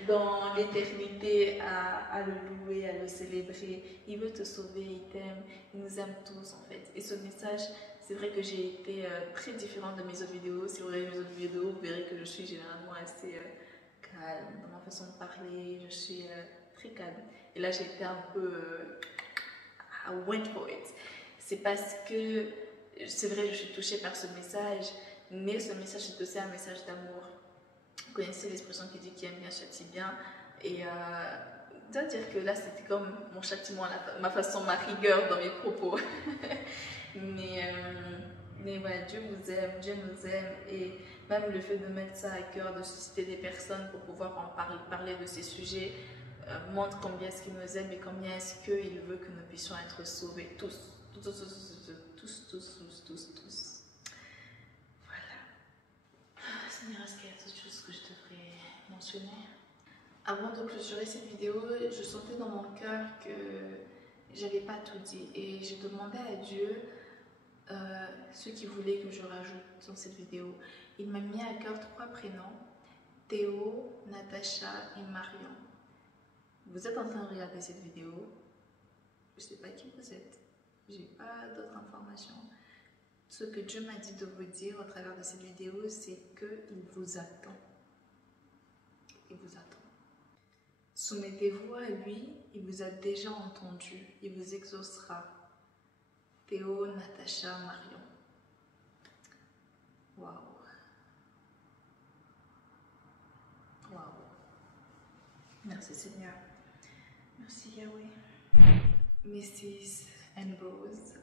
dans l'éternité à le louer, à le célébrer. Il veut te sauver, il t'aime, il nous aime tous en fait. Et ce message, c'est vrai que j'ai été très différente de mes autres vidéos. Si vous regardez mes autres vidéos, vous verrez que je suis généralement assez calme dans ma façon de parler. Je suis très calme. Et là, j'ai été un peu... I went for it. C'est parce que, c'est vrai, je suis touchée par ce message, mais ce message c'est aussi un message d'amour. Vous connaissez l'expression qui dit qui aime bien châtie bien. Et je dois dire que là, c'était comme mon châtiment, ma façon, ma rigueur dans mes propos. mais voilà, Dieu vous aime, Dieu nous aime. Et même le fait de mettre ça à cœur, de susciter des personnes pour pouvoir en parler de ces sujets, montre combien est-ce qu'il nous aime et combien est-ce qu'il veut que nous puissions être sauvés. Tous. Voilà. Seigneur, est-ce qu'il y a d'autres choses que je devrais mentionner? Avant de clôturer cette vidéo, je sentais dans mon cœur que j'avais pas tout dit. Et j'ai demandé à Dieu ce qu'il voulait que je rajoute dans cette vidéo. Il m'a mis à cœur 3 prénoms: Théo, Natacha et Marion. Vous êtes en train de regarder cette vidéo, je ne sais pas qui vous êtes, je n'ai pas d'autres informations. Ce que Dieu m'a dit de vous dire au travers de cette vidéo, c'est qu'il vous attend. Il vous attend. Soumettez-vous à lui, il vous a déjà entendu, il vous exaucera. Théo, Natacha, Marion. Waouh. Waouh. Merci Seigneur. Merci Yahweh. Mrs. Ambrose,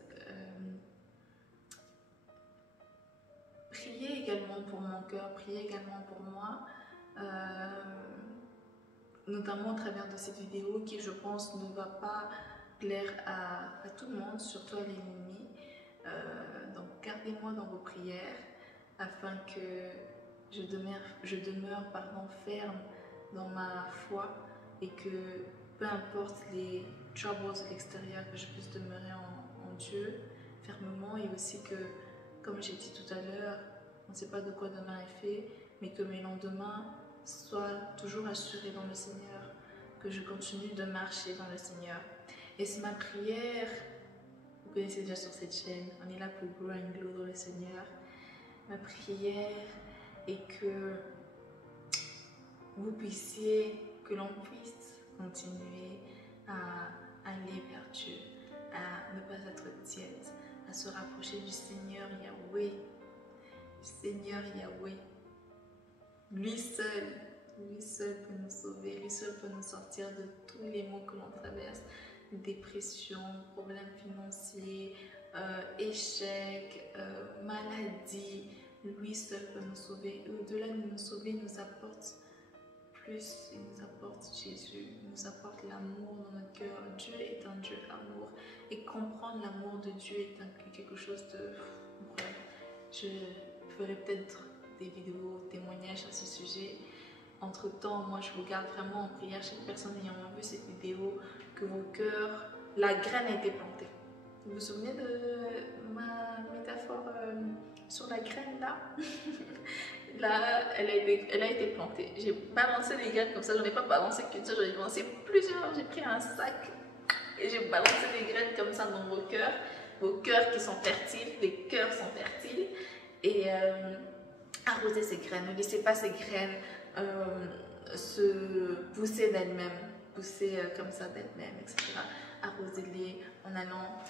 priez également pour mon cœur, priez également pour moi, notamment au travers de cette vidéo qui, je pense, ne va pas plaire à tout le monde, surtout à l'ennemi. Donc gardez-moi dans vos prières afin que je demeure ferme dans ma foi et que peu importe les troubles de l'extérieur, que je puisse demeurer en Dieu fermement, et aussi que, comme j'ai dit tout à l'heure, on ne sait pas de quoi demain est fait, mais que mes lendemains soient toujours assurés dans le Seigneur, que je continue de marcher dans le Seigneur. Et c'est ma prière, vous connaissez déjà sur cette chaîne, on est là pour grow and glow dans le Seigneur. Ma prière est que vous puissiez, que l'on puisse continuer à aller vers Dieu, à ne pas être tiède, à se rapprocher du Seigneur Yahweh. Du Seigneur Yahweh. Lui seul peut nous sauver, lui seul peut nous sortir de tous les maux que l'on traverse, dépression, problèmes financiers, échecs, maladies, Lui seul peut nous sauver. Et au-delà de nous sauver, il nous apporte plus, il nous apporte Jésus, il nous apporte l'amour dans notre cœur. Dieu est un Dieu d'amour. Et comprendre l'amour de Dieu est quelque chose de... Bref, je ferai peut-être des vidéos, témoignages à ce sujet. Entre temps, moi je vous garde vraiment en prière, chaque personne ayant vu cette vidéo, que vos cœurs, la graine a été plantée. Vous vous souvenez de ma métaphore sur la graine là? Là, elle a été plantée. J'ai balancé les graines comme ça, j'en ai pas balancé qu'une seule, j'en ai balancé plusieurs. J'ai pris un sac et j'ai balancé des graines comme ça dans vos cœurs qui sont fertiles, les cœurs sont fertiles. Et arrosez ces graines, ne laissez pas ces graines se pousser d'elles-mêmes, pousser comme ça d'elles-mêmes, etc. Arrosez-les en allant,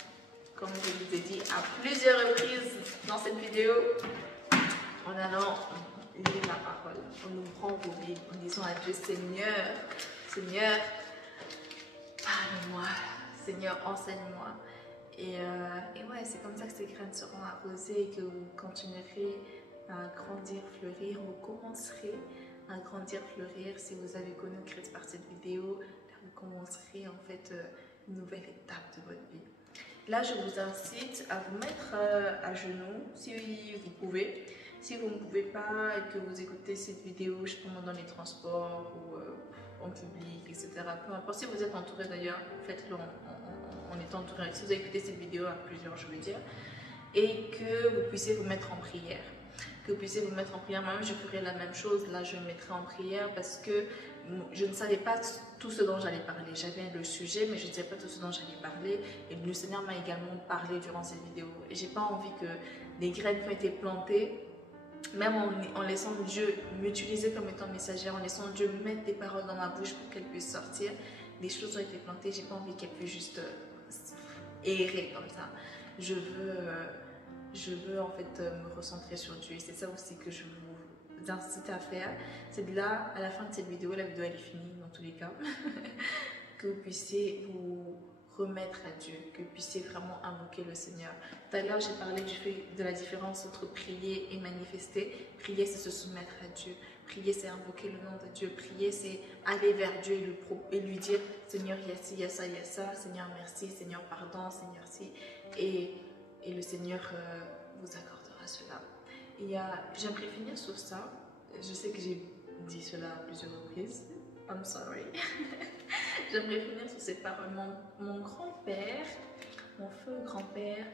comme je vous ai dit à plusieurs reprises dans cette vidéo, en allant lire la parole, en ouvrant vos Bibles, en disant à Dieu, Seigneur, Seigneur, parle-moi, Seigneur, enseigne-moi. Et ouais, c'est comme ça que ces graines seront arrosées et que vous continuerez à grandir, fleurir, vous commencerez à grandir, fleurir. Si vous avez connu Christ par cette vidéo, là vous commencerez en fait une nouvelle étape de votre vie. Là, je vous incite à vous mettre à genoux si vous pouvez. Si vous ne pouvez pas et que vous écoutez cette vidéo, je sais pas, dans les transports ou en public, etc. Peu importe, si vous êtes entouré d'ailleurs, faites-le en étant entouré. Si vous avez écouté cette vidéo à plusieurs, je veux dire, et que vous puissiez vous mettre en prière. Que vous puissiez vous mettre en prière. Moi-même, je ferai la même chose. Là, je me mettrai en prière parce que je ne savais pas tout ce dont j'allais parler. J'avais le sujet, mais je ne savais pas tout ce dont j'allais parler. Et le Seigneur m'a également parlé durant cette vidéo. Et j'ai pas envie que les graines qui ont été plantées, même en laissant Dieu m'utiliser comme étant messagère, en laissant Dieu mettre des paroles dans ma bouche pour qu'elles puissent sortir, des choses ont été plantées. J'ai pas envie qu'elles puissent juste errer comme ça. Je veux en fait me recentrer sur Dieu. Et c'est ça aussi que je vous incite à faire. C'est de là, à la fin de cette vidéo, la vidéo elle est finie dans tous les cas, que vous puissiez vous remettre à Dieu, que vous puissiez vraiment invoquer le Seigneur. Tout à l'heure, j'ai parlé de la différence entre prier et manifester. Prier, c'est se soumettre à Dieu. Prier, c'est invoquer le nom de Dieu. Prier, c'est aller vers Dieu et lui dire, Seigneur, il y a ci, il y a ça, il y a ça. Seigneur, merci. Seigneur, pardon. Seigneur, si. Et le Seigneur vous accordera cela. J'aimerais finir sur ça. Je sais que j'ai dit cela à plusieurs reprises. I'm sorry. J'aimerais finir sur ces paroles. Mon grand-père, mon feu grand-père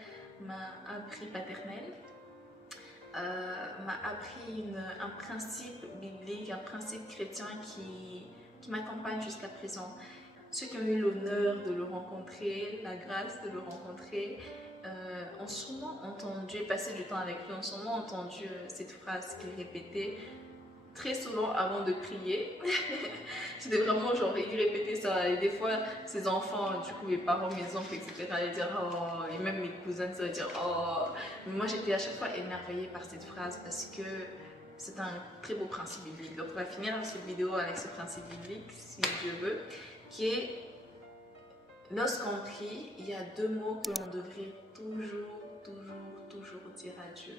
m'a appris paternel, m'a appris un principe biblique, un principe chrétien qui m'accompagne jusqu'à présent. Ceux qui ont eu l'honneur de le rencontrer, la grâce de le rencontrer, ont sûrement entendu, passer du temps avec lui, ont sûrement entendu cette phrase qu'il répétait très souvent avant de prier. C'était vraiment genre, il répétait ça. Et des fois, ses enfants, du coup, mes parents, mes oncles, etc., allaient dire oh, et même mes cousines, ça veut dire oh. Mais moi, j'étais à chaque fois émerveillée par cette phrase parce que c'est un très beau principe biblique. Donc, on va finir cette vidéo avec ce principe biblique, si Dieu veut, qui est lorsqu'on prie, il y a deux mots que l'on devrait toujours dire à Dieu.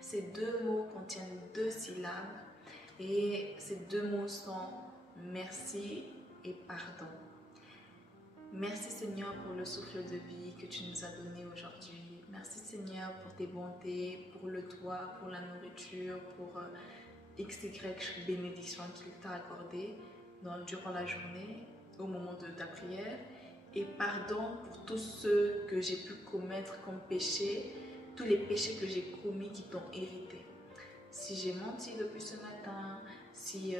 Ces deux mots contiennent 2 syllabes. Et ces 2 mots sont merci et pardon. Merci Seigneur pour le souffle de vie que tu nous as donné aujourd'hui. Merci Seigneur pour tes bontés, pour le toit, pour la nourriture, pour XY bénédiction qu'il t'a accordé durant la journée, au moment de ta prière. Et pardon pour tous ceux que j'ai pu commettre comme péché, tous les péchés que j'ai commis qui t'ont irrité. Si j'ai menti depuis ce matin, si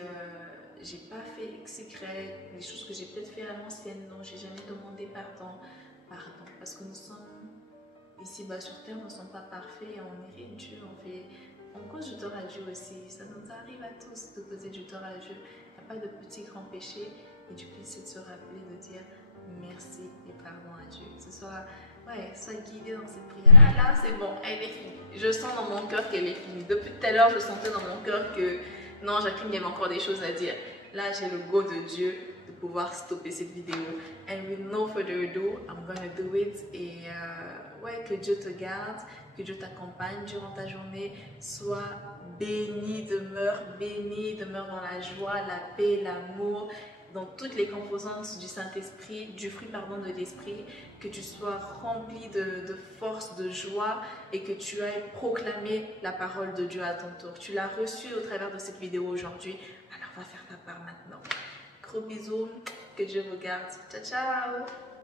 j'ai pas fait XY, les choses que j'ai peut-être fait à l'ancienne, non, j'ai jamais demandé pardon. Parce que nous sommes ici-bas sur terre, nous ne sommes pas parfaits, on hérite Dieu, on cause du tort à Dieu aussi. Ça nous arrive à tous de causer du tort à Dieu. Il n'y a pas de petits grands péchés. Et du coup, c'est de se rappeler de dire merci et pardon à Dieu. Que ce soit... Ouais, sois guidé dans cette prière. Là, c'est bon, elle est finie. Je sens dans mon cœur qu'elle est finie. Depuis tout à l'heure, je sentais dans mon cœur que non, Jacqueline, il y avait encore des choses à dire. Là, j'ai le go de Dieu de pouvoir stopper cette vidéo. And with no further ado, I'm gonna do it. Et ouais, que Dieu te garde, que Dieu t'accompagne durant ta journée. Sois béni, demeure dans la joie, la paix, l'amour, dans toutes les composantes du Saint-Esprit, du fruit pardon de l'Esprit, que tu sois rempli de force, de joie et que tu ailles proclamer la parole de Dieu à ton tour. Tu l'as reçue au travers de cette vidéo aujourd'hui, alors va faire ta part maintenant. Gros bisous, que Dieu vous garde. Ciao, ciao!